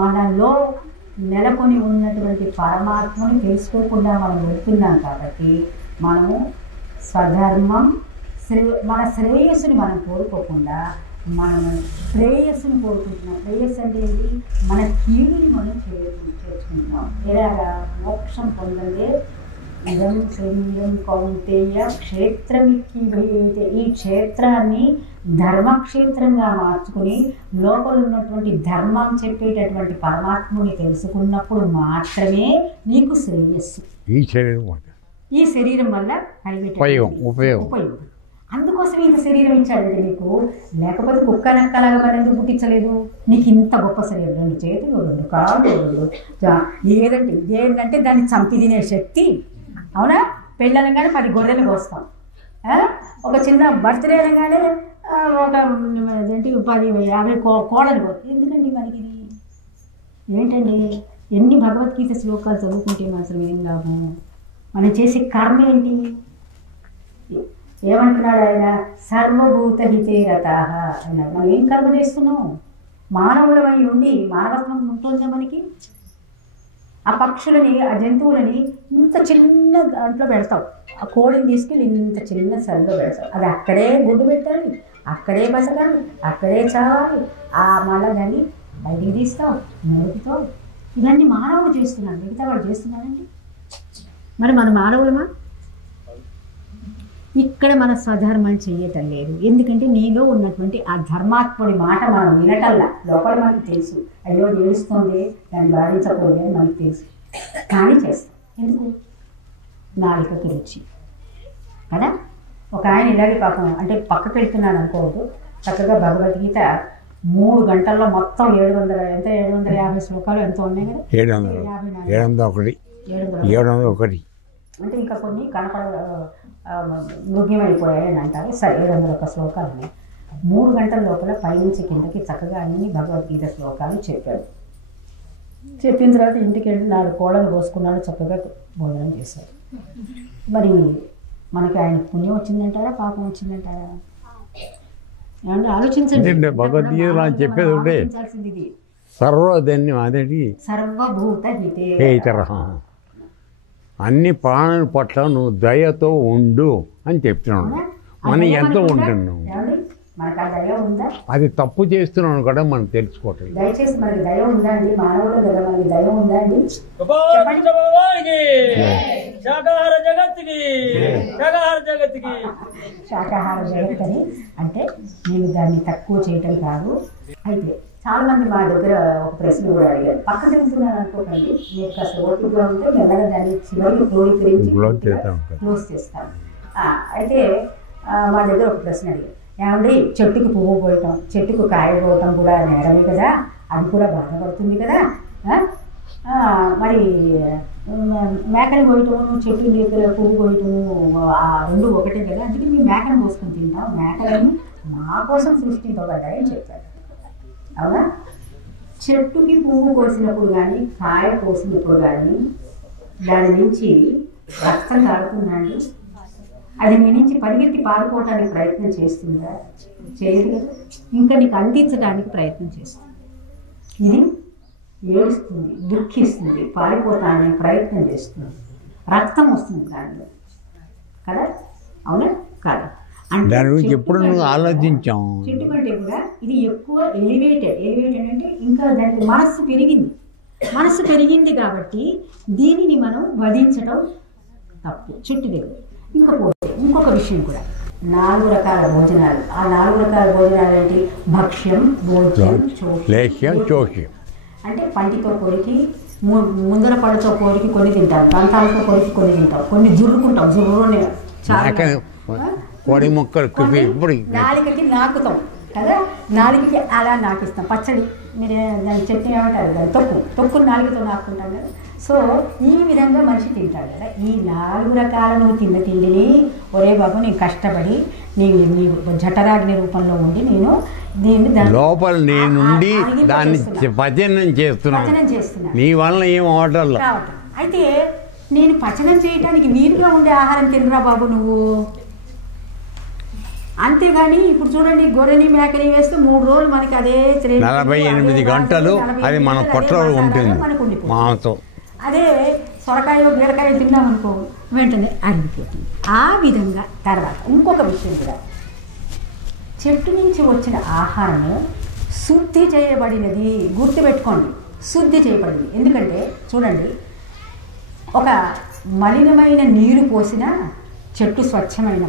మనలో నెలకొని ఉన్నటువంటి పరమాత్మని తెలుసుకోకుండా మనం వెళ్తున్నాం కాబట్టి మనము స్వధర్మం మన శ్రేయస్సుని మనం కోరుకోకుండా మనం శ్రేయస్సుని కోరుకుంటున్నాం. శ్రేయస్సు అంటే ఏంటి? మన కీడుని మనం చేర్చుకుంటున్నాం. ఎలాగా? మోక్షం పొందందే ఇదం శరీరం కౌంతేయ క్షేత్రమిత్యతే. ఈ క్షేత్రాన్ని ధర్మక్షేత్రంగా మార్చుకుని లోపల ఉన్నటువంటి ధర్మం చెప్పేటటువంటి పరమాత్ముని తెలుసుకున్నప్పుడు మాత్రమే నీకు శ్రేయస్సు. ఈ శరీరం వల్ల ఉపయోగం. అందుకోసం ఇంత శరీరం ఇచ్చాడండి నీకు. లేకపోతే కుక్క నక్కలాగా మరి ఎందుకు పుట్టించలేదు? నీకు ఇంత గొప్ప శరీరం, 2 చేతులు, 2 కాళ్ళు, 2 ఏదంటే దాన్ని చంపి తినే శక్తి. అవునా? పెళ్ళి అనగానే 10 గొర్రెలు కోస్తాం. ఒక చిన్న బర్త్డే అనగానే ఒక 10-50 కోడలు కోస్తాం. ఎందుకండి మనకి ఇది? ఏంటండి? ఎన్ని భగవద్గీత శ్లోకాలు చదువుకుంటే మాత్రం ఏం లాభం? మనం చేసే కర్మ ఏంటి? ఏమంటున్నాడు ఆయన? సర్వభూత హితే రతాః అన్నాడు. మనం ఏం కర్మ చేస్తున్నాం? మానవులమై ఉండి మానవత్వం ఉంటుందా మనకి? ఆ పక్షులని, ఆ జంతువులని ఇంత చిన్న దాంట్లో పెడతాం. ఆ కోడిని తీసుకెళ్ళి ఇంత చిన్న సరిలో పెడతాం. అది అక్కడే గుడ్డు పెట్టాలి, అక్కడే బసగాలి, అక్కడే చావాలి. ఆ మళ్ళీ దాన్ని బయటికి తీస్తాం, నడుపుతాం. ఇవన్నీ మానవుడు చేస్తున్నాడు. మిగతా వాడు చేస్తున్నాడండి. మరి మన మానవులమా? ఇక్కడ మన స్వధర్మం చెయ్యటం లేదు. ఎందుకంటే నీలో ఉన్నటువంటి ఆ ధర్మాత్ముడి మాట మనం వినటల్లా. లోపల మనకు తెలుసు, అయ్యో ఏడుస్తుంది, దాన్ని భావించకూడదు అని మనకు తెలుసు, కానీ చేస్తాం. ఎందుకు? నాలుకకి రుచి కదా. ఒక ఆయన ఇలాగే పాపం అంటే పక్కకు వెళ్తున్నాను అనుకోవద్దు, చక్కగా భగవద్గీత 3 గంటల్లో మొత్తం 750 శ్లోకాలు ఎంతో ఉన్నాయి కదా. 701 అంటే ఇంకా కొన్ని మృగ్యమైపోయాయి అని అంటారు. సరే, 701 శ్లోకాలు ఉన్నాయి. 3 గంటల లోపల పైనుంచి కిందకి చక్కగా అన్ని భగవద్గీత శ్లోకాలు చెప్పాడు. చెప్పిన తర్వాత ఇంటికి వెళ్ళి 4 కోళ్ళను కోసుకున్నాడు, చక్కగా భోజనం చేశాడు. మరి మనకి ఆయన పుణ్యం వచ్చిందంటారా, పాపం వచ్చిందంటారా? ఏమంటే ఆలోచించండి. భగవద్గీత చెప్పేది ఉంటే సర్వభూత హితే అన్ని ప్రాణుల పట్ల నువ్వు దయతో ఉండు అని చెప్తున్నాడు. మనం ఎంత ఉంటున్నాం? మనకు ఆ దయ ఉందా? అది తప్పు చేస్తున్నాను కూడా మనం తెలుసుకోవట్లేదు. దయచేసి మనకి దయ ఉందా అండి? మానవుల దగ్గర మనకి దయ ఉందా అండి? శాకాహార జగత్ అని అంటే నేను దాన్ని తక్కువ చేయటం కాదు. అయితే చాలా మంది మా దగ్గర ఒక ప్రశ్న కూడా అడిగారు. పక్కన వెళ్తున్నాను అనుకోకండి, మీరు కాస్త ఓపికగా ఉంటే మెల్లగా దాన్ని చివరికి క్లోజ్ చేస్తాను. అయితే మా దగ్గర ఒక ప్రశ్న అడిగారు. ఏమండి, చెట్టుకి పువ్వు పోయటం, చెట్టుకు కాయ పోవటం కూడా నేరమే కదా, అది కూడా బాధపడుతుంది కదా. మరి మేకలు పోయటము, చెట్టు దగ్గర పువ్వు పోయటము ఆ 2 ఒకటే కదా, అందుకే మేము మేకను పోసుకొని తింటాం. మేకలని మా కోసం సృష్టింపబడ్డాయని చెప్పారు. అవునా? చెట్టుకి పువ్వు కోసినప్పుడు కానీ కాయ కోసినప్పుడు కానీ దాని నుంచి రక్తం కారుతుందండి. అది నీ నుంచి పరిగెత్తి పారిపోవటానికి ప్రయత్నం చేస్తుందా? చేయదు కదా. ఇంకా నీకు అందించడానికి ప్రయత్నం చేస్తుంది. ఇది ఏడుస్తుంది, దుఃఖిస్తుంది, పారిపోతానికి ప్రయత్నం చేస్తుంది, రక్తం వస్తుంది దాంట్లో కదా. అవునా కాదు? దాని గురించి ఎప్పుడు నువ్వు ఆలోచించాం? చెట్టు కంటే కూడా ఇది ఎక్కువ ఎలివేటెడ్ అంటే ఇంకా దానికి మనస్సు పెరిగింది కాబట్టి దీనిని మనం వధించడం తప్పు చెట్టు దగ్గర. ఇంకొక విషయం కూడా, 4 రకాల భోజనాలు. ఆ 4 రకాల భోజనాలు ఏంటి? భక్ష్యం, భోజ్యం, చోష్యం. అంటే పంటితో కొరికి, ముందర పళ్ళతో కొరికి కొన్ని తింటాం, దంతాలతో కొరికి కొన్ని తింటాం, కొన్ని జుర్రుకుంటాం, జుర్రుని నాలుకకి నాకుతాం కదా, నాలుకకి అలా నాకిస్తాం. పచ్చడి మీరు దాని చట్నీ ఏమంటారు, దాని తొక్కుని నాలుగుతో నాకుంటాం కదా. సో ఈ విధంగా మనిషి తింటాడు కదా. ఈ 4 రకాల నువ్వు తిన్న తిండిని, ఒరే బాబు నేను కష్టపడి నీ జఠరాగ్ని రూపంలో ఉండి నేను దీన్ని లోపల నేనుండి దాన్ని పచనం చేస్తున్నాను. నీ వల్ల ఏం అవటం. అయితే నేను పచనం చేయడానికి వీలుగా ఉండే ఆహారం తినరా బాబు నువ్వు. అంతేగాని ఇప్పుడు చూడండి, గొర్రెని మేకని వేస్తే 3 రోజులు మనకి అదే 48 గంటలు అది మన పొట్టలో ఉంటుంది మాంసం. అదే సొరకాయ బీరకాయ తిన్నామనుకో వెంటనే అరిగిపోతుంది. ఆ విధంగా తర్వాత ఇంకొక విషయం కూడా, చెట్టు నుంచి వచ్చిన ఆహారము శుద్ధి చేయబడినది. గుర్తుపెట్టుకోండి, శుద్ధి చేయబడింది. ఎందుకంటే చూడండి, ఒక మలినమైన నీరు పోసిన చెట్టు స్వచ్ఛమైన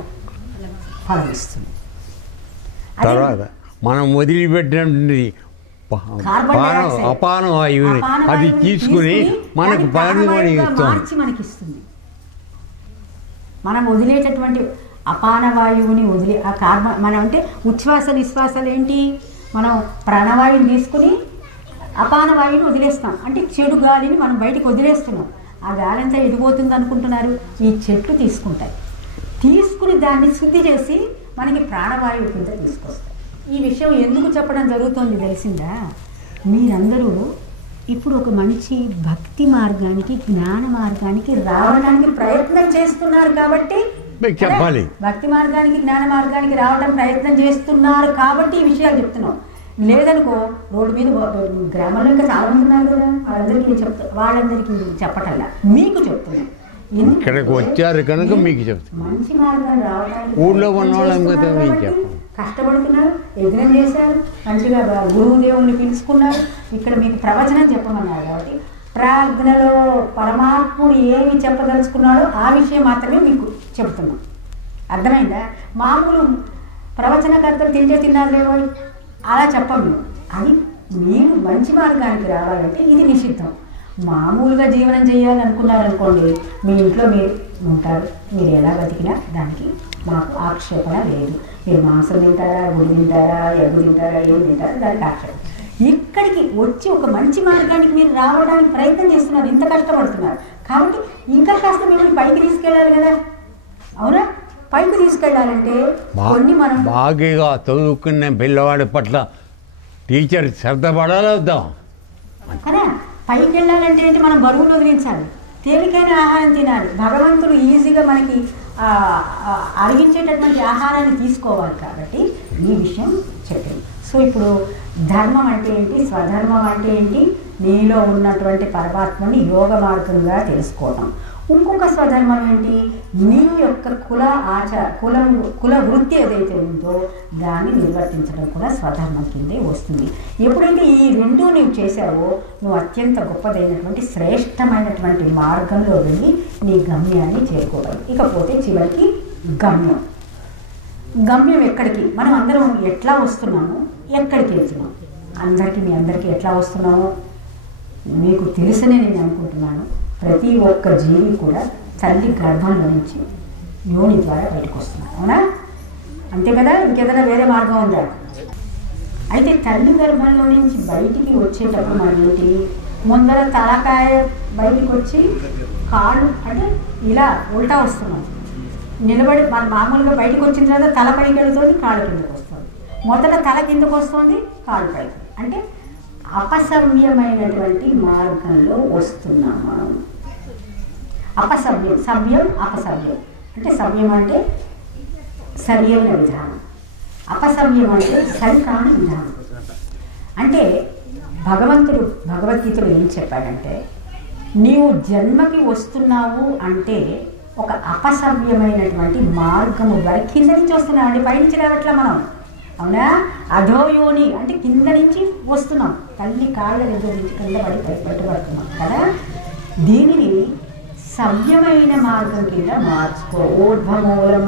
ఫలం ఇస్తుంది. తర్వాత మనం వదిలిపెట్టినటువంటి అపాన వాయువుని అది తీసుకుని మనకు మార్చి మనకిస్తుంది. మనం వదిలేటటువంటి అపాన వాయువుని వదిలి ఆ మనం అంటే ఉచ్ఛ్వాస నిశ్వాసాలు ఏంటి, మనం ప్రాణవాయువుని తీసుకుని అపాన వాయువుని వదిలేస్తాం. అంటే చెడు గాలిని మనం బయటికి వదిలేస్తున్నాం. ఆ గాలి అంతా ఎడిపోతుంది అనుకుంటున్నారు, ఈ చెట్లు తీసుకుంటాయి. తీసుకుని దాన్ని శుద్ధి చేసి మనకి ప్రాణవాయువు కింద తీసుకొస్తాయి. ఈ విషయం ఎందుకు చెప్పడం జరుగుతుంది తెలిసిందా? మీరందరూ ఇప్పుడు ఒక మంచి భక్తి మార్గానికి, జ్ఞాన మార్గానికి రావడానికి ప్రయత్నం చేస్తున్నారు కాబట్టి చెప్పాలి. భక్తి మార్గానికి, జ్ఞాన మార్గానికి రావడం ప్రయత్నం చేస్తున్నారు కాబట్టి ఈ విషయాలు చెప్తున్నాం. లేదనుకో రోడ్డు మీద గ్రామంలో ఇంకా చాలా మంది ఉన్నారు కదా, వాళ్ళందరికీ చెప్పటల్లా మీకు చెప్తున్నాం. ఇక్కడికి వచ్చారు కనుక మీకు చెప్తున్నాం. మంచి మార్గాన్ని రావడానికి ఊళ్ళో ఉన్న వాళ్ళకి కష్టపడుతున్నారు, యజ్ఞం చేశారు, మంచిగా గురువు దేవుణ్ణి పిలుచుకున్నారు, ఇక్కడ మీకు ప్రవచనం చెప్పమన్నారు. కాబట్టి ప్రాజ్ఞలో పరమాత్ముడు ఏమి చెప్పదలుచుకున్నాడో ఆ విషయం మాత్రమే మీకు చెబుతున్నాం. అర్థమైందా? మామూలు ప్రవచనకర్తలు తిన్నారు అలా చెప్పము. అది మీరు మంచి మార్గానికి రావాలంటే ఇది నిషిద్ధం. మామూలుగా జీవనం చేయాలనుకున్నారనుకోండి, మీ ఇంట్లో మీరు ఉంటారు, మీరు ఎలా బతికినా దానికి మాకు ఆక్షేపణ లేదు. మీరు మాంసం తింటారా, గుడి తింటారా, ఎగ్గు తింటారా, ఏం తింటారా, దానికి ఆక్షేపణ. ఇక్కడికి వచ్చి ఒక మంచి మార్గానికి మీరు రావడానికి ప్రయత్నం చేస్తున్నారు, ఇంత కష్టపడుతున్నారు కాబట్టి ఇంకా కాస్త మిమ్మల్ని పైకి తీసుకెళ్ళాలి కదా. అవునా? పైకి తీసుకెళ్ళాలంటే కొన్ని మనం బాగా చదువుకున్న పిల్లవాడి పట్ల టీచర్ శ్రద్ధ పడాలవుతాం కదా. పైకి వెళ్ళాలంటే ఏంటి, మనం బరువులు వదిలించాలి, తేలికైన ఆహారం తినాలి. భగవంతుడు ఈజీగా మనకి అరిగించేటటువంటి ఆహారాన్ని తీసుకోవాలి. కాబట్టి ఈ విషయం చెప్పింది. సో ఇప్పుడు ధర్మం అంటే ఏంటి, స్వధర్మం అంటే ఏంటి, నీలో ఉన్నటువంటి పరమాత్మని యోగ మార్గంగా తెలుసుకోవటం. ఇంకొక స్వధర్మం ఏంటి, నీ యొక్క కుల వృత్తి ఏదైతే ఉందో దాన్ని నిర్వర్తించడం కూడా స్వధర్మం కిందే వస్తుంది. ఎప్పుడైతే ఈ రెండూ నువ్వు చేశావో నువ్వు అత్యంత గొప్పదైనటువంటి శ్రేష్టమైనటువంటి మార్గంలో వెళ్ళి నీ గమ్యాన్ని చేరుకోవాలి. ఇకపోతే చివరికి గమ్యం ఎక్కడికి, మనం అందరం ఎట్లా వస్తున్నాము, ఎక్కడికి వెళ్తున్నాము, మీ అందరికీ ఎట్లా వస్తున్నామో మీకు తెలుసనే నేను అనుకుంటున్నాను. ప్రతి ఒక్క జీవి కూడా తల్లి గర్భంలో నుంచి యోని ద్వారా బయటకు వస్తున్నాడు. అవునా? అంతే కదా, ఇంకేదైనా వేరే మార్గం ఉందా? అయితే తల్లి గర్భంలో నుంచి బయటికి వచ్చేటప్పుడు మనం ఏంటి, ముందర తలకాయ బయటికి వచ్చి కాళ్ళు అంటే ఇలా ఉల్టా వస్తున్నాం. నిలబడి మన మామూలుగా బయటకు వచ్చిన తర్వాత తల పైకి వెళుతుంది, కాళ్ళు కిందకు వస్తుంది. మొదట తల కిందకు వస్తుంది, కాళ్ళు పైకి. అంటే అపసవ్యమైనటువంటి మార్గంలో వస్తున్నాం మనం. సవ్యం అపసవ్యం. అంటే సవ్యం అంటే సరి అయిన విధానం, అపసవ్యం అంటే సరికాని విధానం. అంటే భగవంతుడు భగవద్గీతలో ఏం చెప్పాడంటే, నీవు జన్మకి వస్తున్నావు అంటే ఒక అపసవ్యమైనటువంటి మార్గము ద్వారా కింద నుంచి వస్తున్నావు అండి, పైనుంచి రావట్లా మనం. అవునా? అధోయోని అంటే కింద నుంచి వస్తున్నాం, తల్లి కాళ్ళ దగ్గర నుంచి కింద పట్టుబడుతున్నాం కదా. దీనిని సవ్యమైన మార్గం కింద మార్చుకో. ఊర్ధ్వమూలం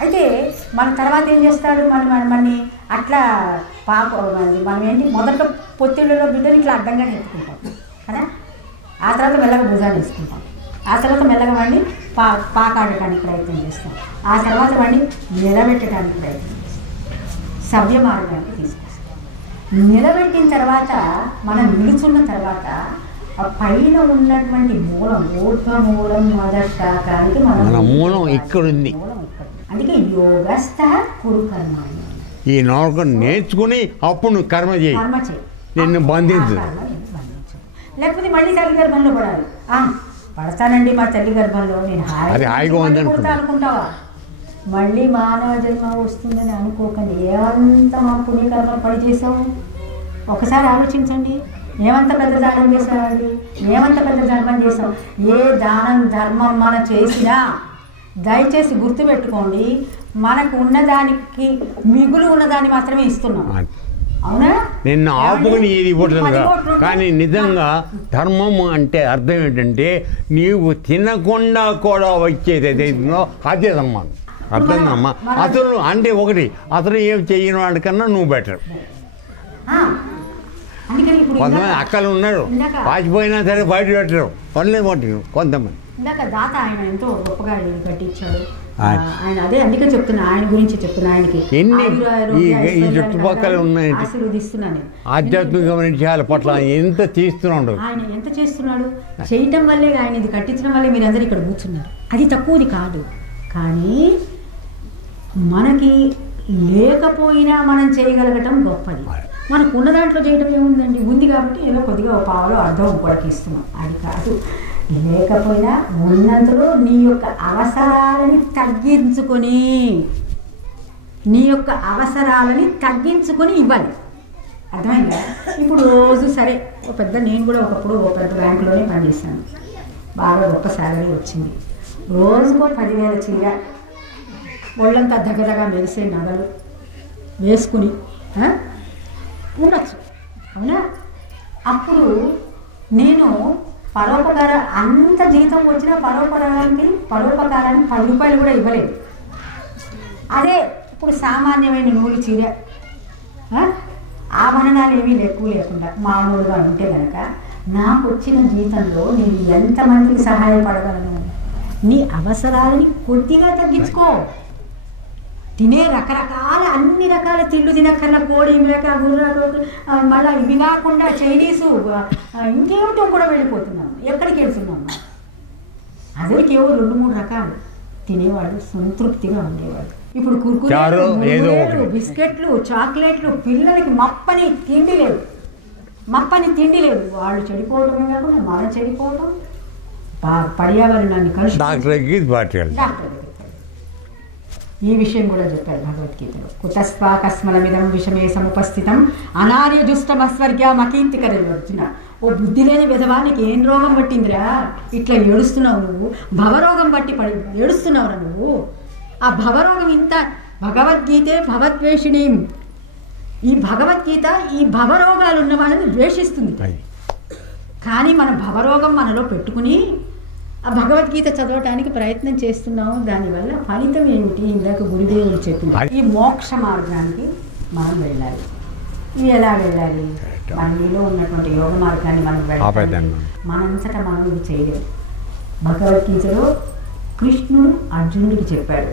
అయితే మన తర్వాత ఏం చేస్తాడు, మనని అట్లా మనం ఏంటి, మొదట పొత్తిళ్ళలో బిడ్డలు ఇట్లా అడ్డంగా ఎత్తుకుంటాం కదా. ఆ తర్వాత మెల్లగా భుజాన్ని వేసుకుంటాం, ఆ తర్వాత మెల్లగా వాడిని పాకాడటానికి ప్రయత్నం చేస్తాం, ఆ తర్వాత వాడిని నిలబెట్టడానికి ప్రయత్నం చేస్తాం, సవ్య మార్గానికి తీసుకొస్తాం. నిలబెట్టిన తర్వాత మనం నిలుచున్న తర్వాత ఆ పైన ఉన్నటువంటి మూలం, ఊర్ధ్వమూలం మదశాకానికి మన మూలం ఇక్కడ ఉంది. అందుకే యోగస్థ కురు కర్మ. ఈ నౌకం నేర్చుకుని అప్పుడు కర్మ చేయి, నిన్ను బంధించు. లేకపోతే మళ్ళీ తల్లి గర్భంలో పడాలి. పడతానండి మా తల్లి గర్భంలో, నేను హాయిగా అనుకుంటావా? మళ్ళీ మానవ జన్మ వస్తుందని అనుకోకండి. ఏమంత మా పుణ్యకర్మ పని చేసాం ఒకసారి ఆలోచించండి. ఏమంత పెద్ద దానం చేసామండి, ఏమంత పెద్ద ధర్మం చేసాం. ఏ దానం ధర్మం మనం చేసినా దయచేసి గుర్తుపెట్టుకోండి, మనకు ఉన్నదానికి మిగులు ఉన్నదాన్ని మాత్రమే ఇస్తున్నాం. అవునా? నిన్న ఆపుకుని ఇది ఇవ్వట్లేదు. కానీ నిజంగా ధర్మం అంటే అర్థం ఏంటంటే నీవు తినకుండా కూడా వచ్చేది ఏదైతుందో అదే ధర్మం. అర్థమమ్మా? అతను అంటే ఒకటి, అతను ఏం చెయ్యను వాడికన్నా నువ్వు బెటర్. కొంతమంది అక్కలు ఉన్నారు, పాచిపోయినా సరే బయట పెట్టరు, పనులే పట్టరు కొంతమంది. ఇందాక దాత ఆయన ఎంతో గొప్పగా కట్టించాడు ఆయన. అదే అందుకే చెప్తున్నా, ఆయన గురించి చెప్తున్నా. ఆయనకి ఈ చుట్టుపక్కల ఉన్నాయి ఆశీర్వదిస్తున్నాను. ఆధ్యాత్మికమైన విషయాల పట్ల ఎంత తీస్తున్నాడు ఆయన, ఎంత చేస్తున్నాడు. చేయటం వల్లే ఆయన ఇది కట్టించడం వల్లే మీరందరూ ఇక్కడ కూర్చున్నారు. అది తక్కువది కాదు. కానీ మనకి లేకపోయినా మనం చేయగలగటం గొప్పది. మనకు ఉన్న దాంట్లో చేయడం ఏముందండి, ఉంది కాబట్టి ఏదో కొద్దిగా ఒక పావులో అర్థం ఇంకోటికి ఇస్తున్నాం. అది కాదు. లేకపోయినా ఉన్నంతలో నీ యొక్క అవసరాలని తగ్గించుకొని, నీ యొక్క అవసరాలని తగ్గించుకొని ఇవ్వాలి. అర్థమైందా? ఇప్పుడు రోజు సరే ఓ పెద్ద, నేను కూడా ఒకప్పుడు ఓ పెద్ద బ్యాంకులోనే పనిచేశాను. బాగా గొప్ప శాలరీ వచ్చింది. రోజుకో 10,000 చీర, ఒళ్ళంతా దగ్గరగా మెరిసే నగలు వేసుకుని ఉండొచ్చు. అవునా? అప్పుడు నేను పరోపకారం, అంత జీతం వచ్చినా పరోపకారానికి 10 రూపాయలు కూడా ఇవ్వలేదు. అదే ఇప్పుడు సామాన్యమైన నూలు చీర, ఆభరణాలు ఏమీ ఎక్కువ లేకుండా మామూలుగా ఉంటే కనుక నాకు వచ్చిన జీతంలో నేను ఎంతమందికి సహాయపడగలను? నీ అవసరాలని కొద్దిగా తగ్గించుకో. తినే రకరకాల అన్ని రకాల తిండి తినక్కర్ల, కోడి మేక మళ్ళీ ఇవి కాకుండా చైనీసు ఇంకేమిటో కూడా వెళ్ళిపోతున్నాం. ఎక్కడికి వెళ్తున్నాము? అదరికి ఏవో 2-3 రకాలు తినేవాడు, సంతృప్తిగా ఉండేవాడు. ఇప్పుడు కుర్కురేలు, బిస్కెట్లు, చాక్లెట్లు, పిల్లలకి మప్పని తిండి లేదు, మప్పని తిండి లేదు. వాళ్ళు చెడిపోవడమే కాకుండా మనం చెడిపోవడం, పర్యావరణాన్ని కలిసి డాక్టర్ ఈ విషయం కూడా చెప్పారు భగవద్గీతలో. కుతస్వాకస్మలమిదం విషమే సముపస్థితం అనార్యజుష్టమస్వర్గ్యామకీర్తికరం. వచ్చిన ఓ బుద్ధి లేని విధవానికి ఏం రోగం పట్టిందిరా, ఇట్లా ఏడుస్తున్నావు నువ్వు, భవరోగం బట్టి ఏడుస్తున్నావురా నువ్వు. ఆ భవరోగం ఇంత. భగవద్గీతే భవద్వేషిణి. ఈ భగవద్గీత ఈ భవరోగాలు ఉన్న వాళ్ళని ద్వేషిస్తుంది. కానీ మన భవరోగం మనలో పెట్టుకుని ఆ భగవద్గీత చదవటానికి ప్రయత్నం చేస్తున్నాము. దానివల్ల ఫలితం ఏమిటి? ఇందాక గురుదేవులు చెప్పిన ఈ మోక్ష మార్గానికి మనం వెళ్ళాలి. ఇది ఎలా వెళ్ళాలి? మనలో ఉన్నటువంటి యోగ మార్గాన్ని మనం వెళ్ళాలి. మనంతటా మనం ఇది చేయలేము. భగవద్గీతలో కృష్ణుడు అర్జునుడికి చెప్పాడు,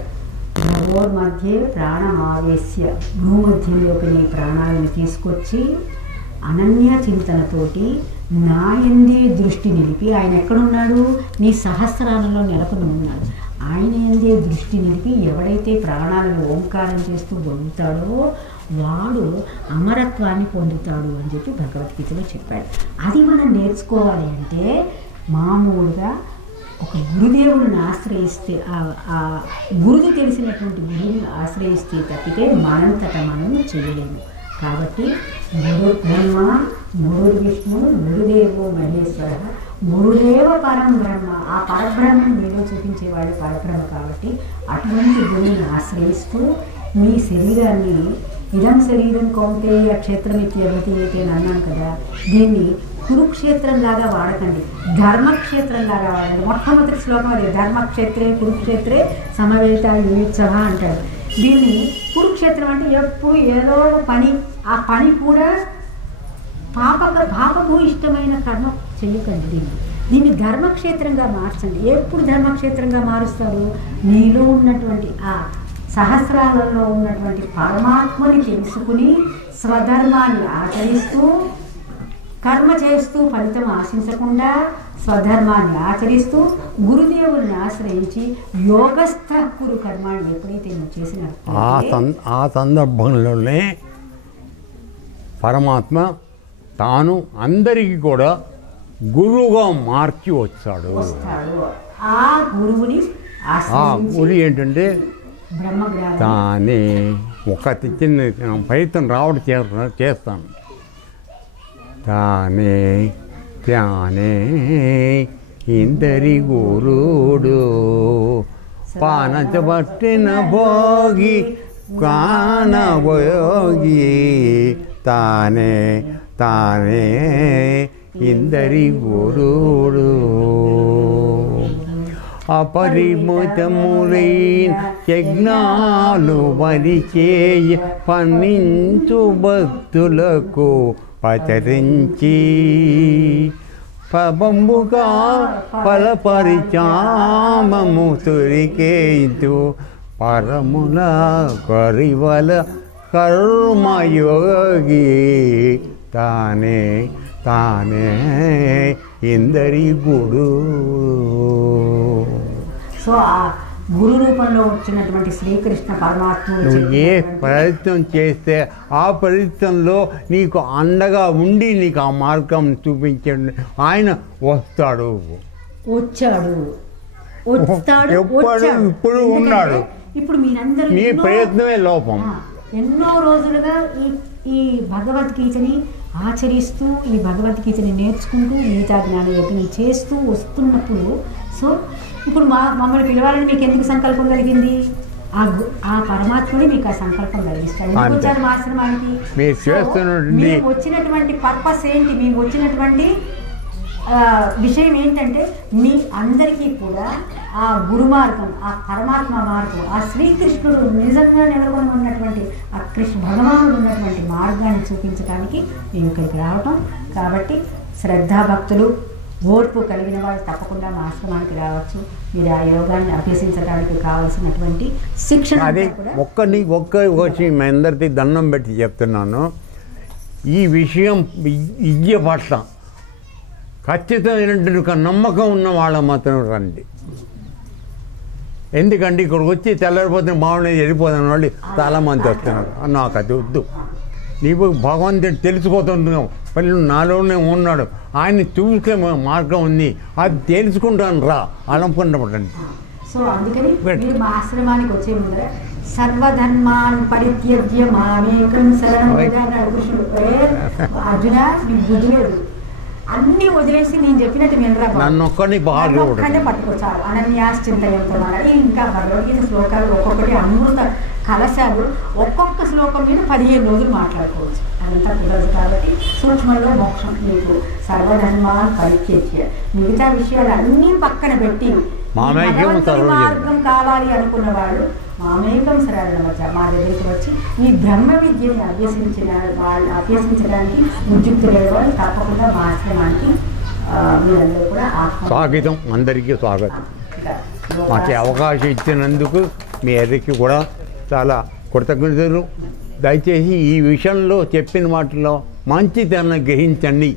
భగవద్మధ్యే ప్రాణమావేశ్య, భూమధ్యంలోకి నీ ప్రాణాలను తీసుకొచ్చి అనన్య చింతనతోటి నాయందే దృష్టి నిలిపి, ఆయన ఎక్కడున్నాడు? నీ సహస్రాలలో నెలకొని ఉన్నాడు. ఆయన ఎందే దృష్టి నిలిపి ఎవడైతే ప్రాణాలను ఓంకారం చేస్తూ పొందుతాడో వాడు అమరత్వాన్ని పొందుతాడు అని చెప్పి భగవద్గీతలో చెప్పాడు. అది మనం నేర్చుకోవాలి అంటే మామూలుగా ఒక గురుదేవుని ఆశ్రయిస్తే, ఆ గురువు తెలిసినటువంటి గురువుని ఆశ్రయిస్తే తప్పితే మనంతట మనం చేయలేము. కాబట్టి గురు బ్రహ్మ, గురు విష్ణు, గురుదేవో మహేశ్వర, గురుదేవ పరం బ్రహ్మ. ఆ పరబ్రహ్మను మీలో చూపించేవాడు పరబ్రహ్మ. కాబట్టి అటువంటి గురువుని ఆశ్రయిస్తూ మీ శరీరాన్ని, ఇదం శరీరం కౌంతేయ క్షేత్రమిత్యవతి అయితే అన్నాను కదా, దీన్ని కురుక్షేత్రంలాగా వాడకండి, ధర్మక్షేత్రంలాగా వాడండి. మొట్టమొదటి శ్లోకం అది, ధర్మక్షేత్రే కురుక్షేత్రే సమవేత యుత్సవ అంటాడు. దీన్ని కురుక్షేత్రం అంటే ఎప్పుడు ఏదో పని, ఆ పని కూడా పాపకు ఇష్టమైన కర్మ చెయ్యకండి. దీన్ని ధర్మక్షేత్రంగా మార్చండి. ఎప్పుడు ధర్మక్షేత్రంగా మారుస్తారు? నీలో ఉన్నటువంటి ఆ సహస్రాలలో ఉన్నటువంటి పరమాత్మని తెలుసుకుని స్వధర్మాన్ని ఆచరిస్తూ, కర్మ చేస్తూ ఫలితం ఆశించకుండా స్వధర్మాన్ని ఆచరిస్తూ గురుదేవుల్ని ఆశ్రయించి యోగస్థ కురు కర్మాన్ని ఎప్పుడైతే నువ్వు చేసిన ఆ సందర్భంలోనే పరమాత్మ తాను అందరికీ కూడా గురువుగా మార్చి వస్తాడు. ఆ గురువుని ఆ గురు ఏంటంటే బ్రహ్మజ్ఞానం తానే ఒక చిన్న ప్రయత్నం చేస్తాను. తానే తానే ఇందరి గురుడు పానచబట్టిన భోగి కానభోగి తానే తానే ఇందరి గురుడు అపరిమితములైన యజ్ఞాలు పరిచేయ పన్నించు భక్తులకు పచరించి పబంబుగా ఫలపరిచామము తొరికేతు పరముల కరివల కర్మయోగి తానే తానే ఇందరి గురు. సో ఆ గురు రూపంలో వచ్చినటువంటి శ్రీకృష్ణ పరమాత్మ నువ్వు ఏ ప్రయత్నం చేస్తే ఆ ప్రయత్నంలో నీకు అండగా ఉండి నీకు ఆ మార్గం చూపించండి. ఆయన వస్తాడు ఇప్పుడు ఉన్నాడు. ఇప్పుడు మీరందరూ నీ ప్రయత్నమే లోపం. ఎన్నో రోజులుగా ఈ భగవద్గీతని ఆచరిస్తూ ఈ భగవద్గీతని నేర్చుకుంటూ గీతా జ్ఞాన యజ్ఞం చేస్తూ వస్తున్నప్పుడు సో ఇప్పుడు మమ్మల్ని పిలవాలని మీకు ఎందుకు సంకల్పం కలిగింది? ఆ పరమాత్ముడి మీకు ఆ సంకల్పం కలిగిస్తాడు. ఎందుకు వచ్చారు మా ఆశ్రమానికి? మేము వచ్చినటువంటి పర్పస్ ఏంటి? మేము వచ్చినటువంటి విషయం ఏంటంటే మీ అందరికీ కూడా ఆ గురు మార్గం, ఆ పరమాత్మ మార్గం, ఆ శ్రీకృష్ణుడు నిజంగా నెలకొని ఉన్నటువంటి ఆ భగవానుడు ఉన్నటువంటి మార్గాన్ని చూపించడానికి మేము ఇక్కడికి రావటం. కాబట్టి శ్రద్ధాభక్తులు ఓర్పు కలిగిన వాళ్ళు తప్పకుండా మా ఆశ్రమానికి రావచ్చు. మీరు ఆ యోగాన్ని అభ్యసించడానికి కావాల్సినటువంటి శిక్షణ అదే ఒక్కటి మీ అందరికీ దండం పెట్టి చెప్తున్నాను. ఈ విషయం విద్య పట్ల ఖచ్చితమైనటువంటి నమ్మకం ఉన్న వాళ్ళ మాత్రం రండి. ఎందుకంటే ఇక్కడికి వచ్చి తెల్లరిపోతే బాగుండేది వెళ్ళిపోతున్న వాళ్ళు చాలామంది వస్తున్నారు. నాకు అది వద్దు. నీవు భగవంతుడు తెలిసిపోతున్నావు, పల్లె నాలోనే ఉన్నాడు, ఆయన్ని చూసే మార్గం ఉంది, అది తెలుసుకుంటాను రా అనుకుంటామండి. సో అందుకని మీరు మా ఆశ్రమానికి వచ్చే ముందర సర్వధర్మాన్ పరిత్యజ్య మామేకం శరణం అర్జున నీకు బుద్ధి లేదు, అన్ని వదిలేసి నేను చెప్పినట్టు వినరా, నన్ను ఒక్కడిని పట్టుకోవచ్చు. అనన్యాశ్చింతయంతో ఇంకా భగవద్గీత శ్లోకాలు ఒక్కొక్కటి అమృత కలశాలు, ఒక్కొక్క శ్లోకం మీద 15 రోజులు మాట్లాడుకోవచ్చు. అదంతా కుదరదు. కాబట్టి సూక్ష్మంలో మోక్షం మీకు సర్వధర్మాన్ పరిత్యజ్య, మిగతా విషయాలు అన్నీ పక్కన పెట్టి మార్గం కావాలి అనుకున్న వాళ్ళు మామేకం శరణం వచ్చారు. మా దగ్గరికి వచ్చి ఈ బ్రహ్మ విద్యని అభ్యసించడానికి ఉద్యుక్తులైన వాళ్ళు తప్పకుండా మా ఆశ్రమానికి మీరందరూ కూడా స్వాగతం. అందరికీ స్వాగతం. మాకు అవకాశం ఇచ్చినందుకు మీ అందరికీ కూడా చాలా కృతజ్ఞతలు. దయచేసి ఈ విషయంలో చెప్పిన వాటిలో మంచితనం గ్రహించండి.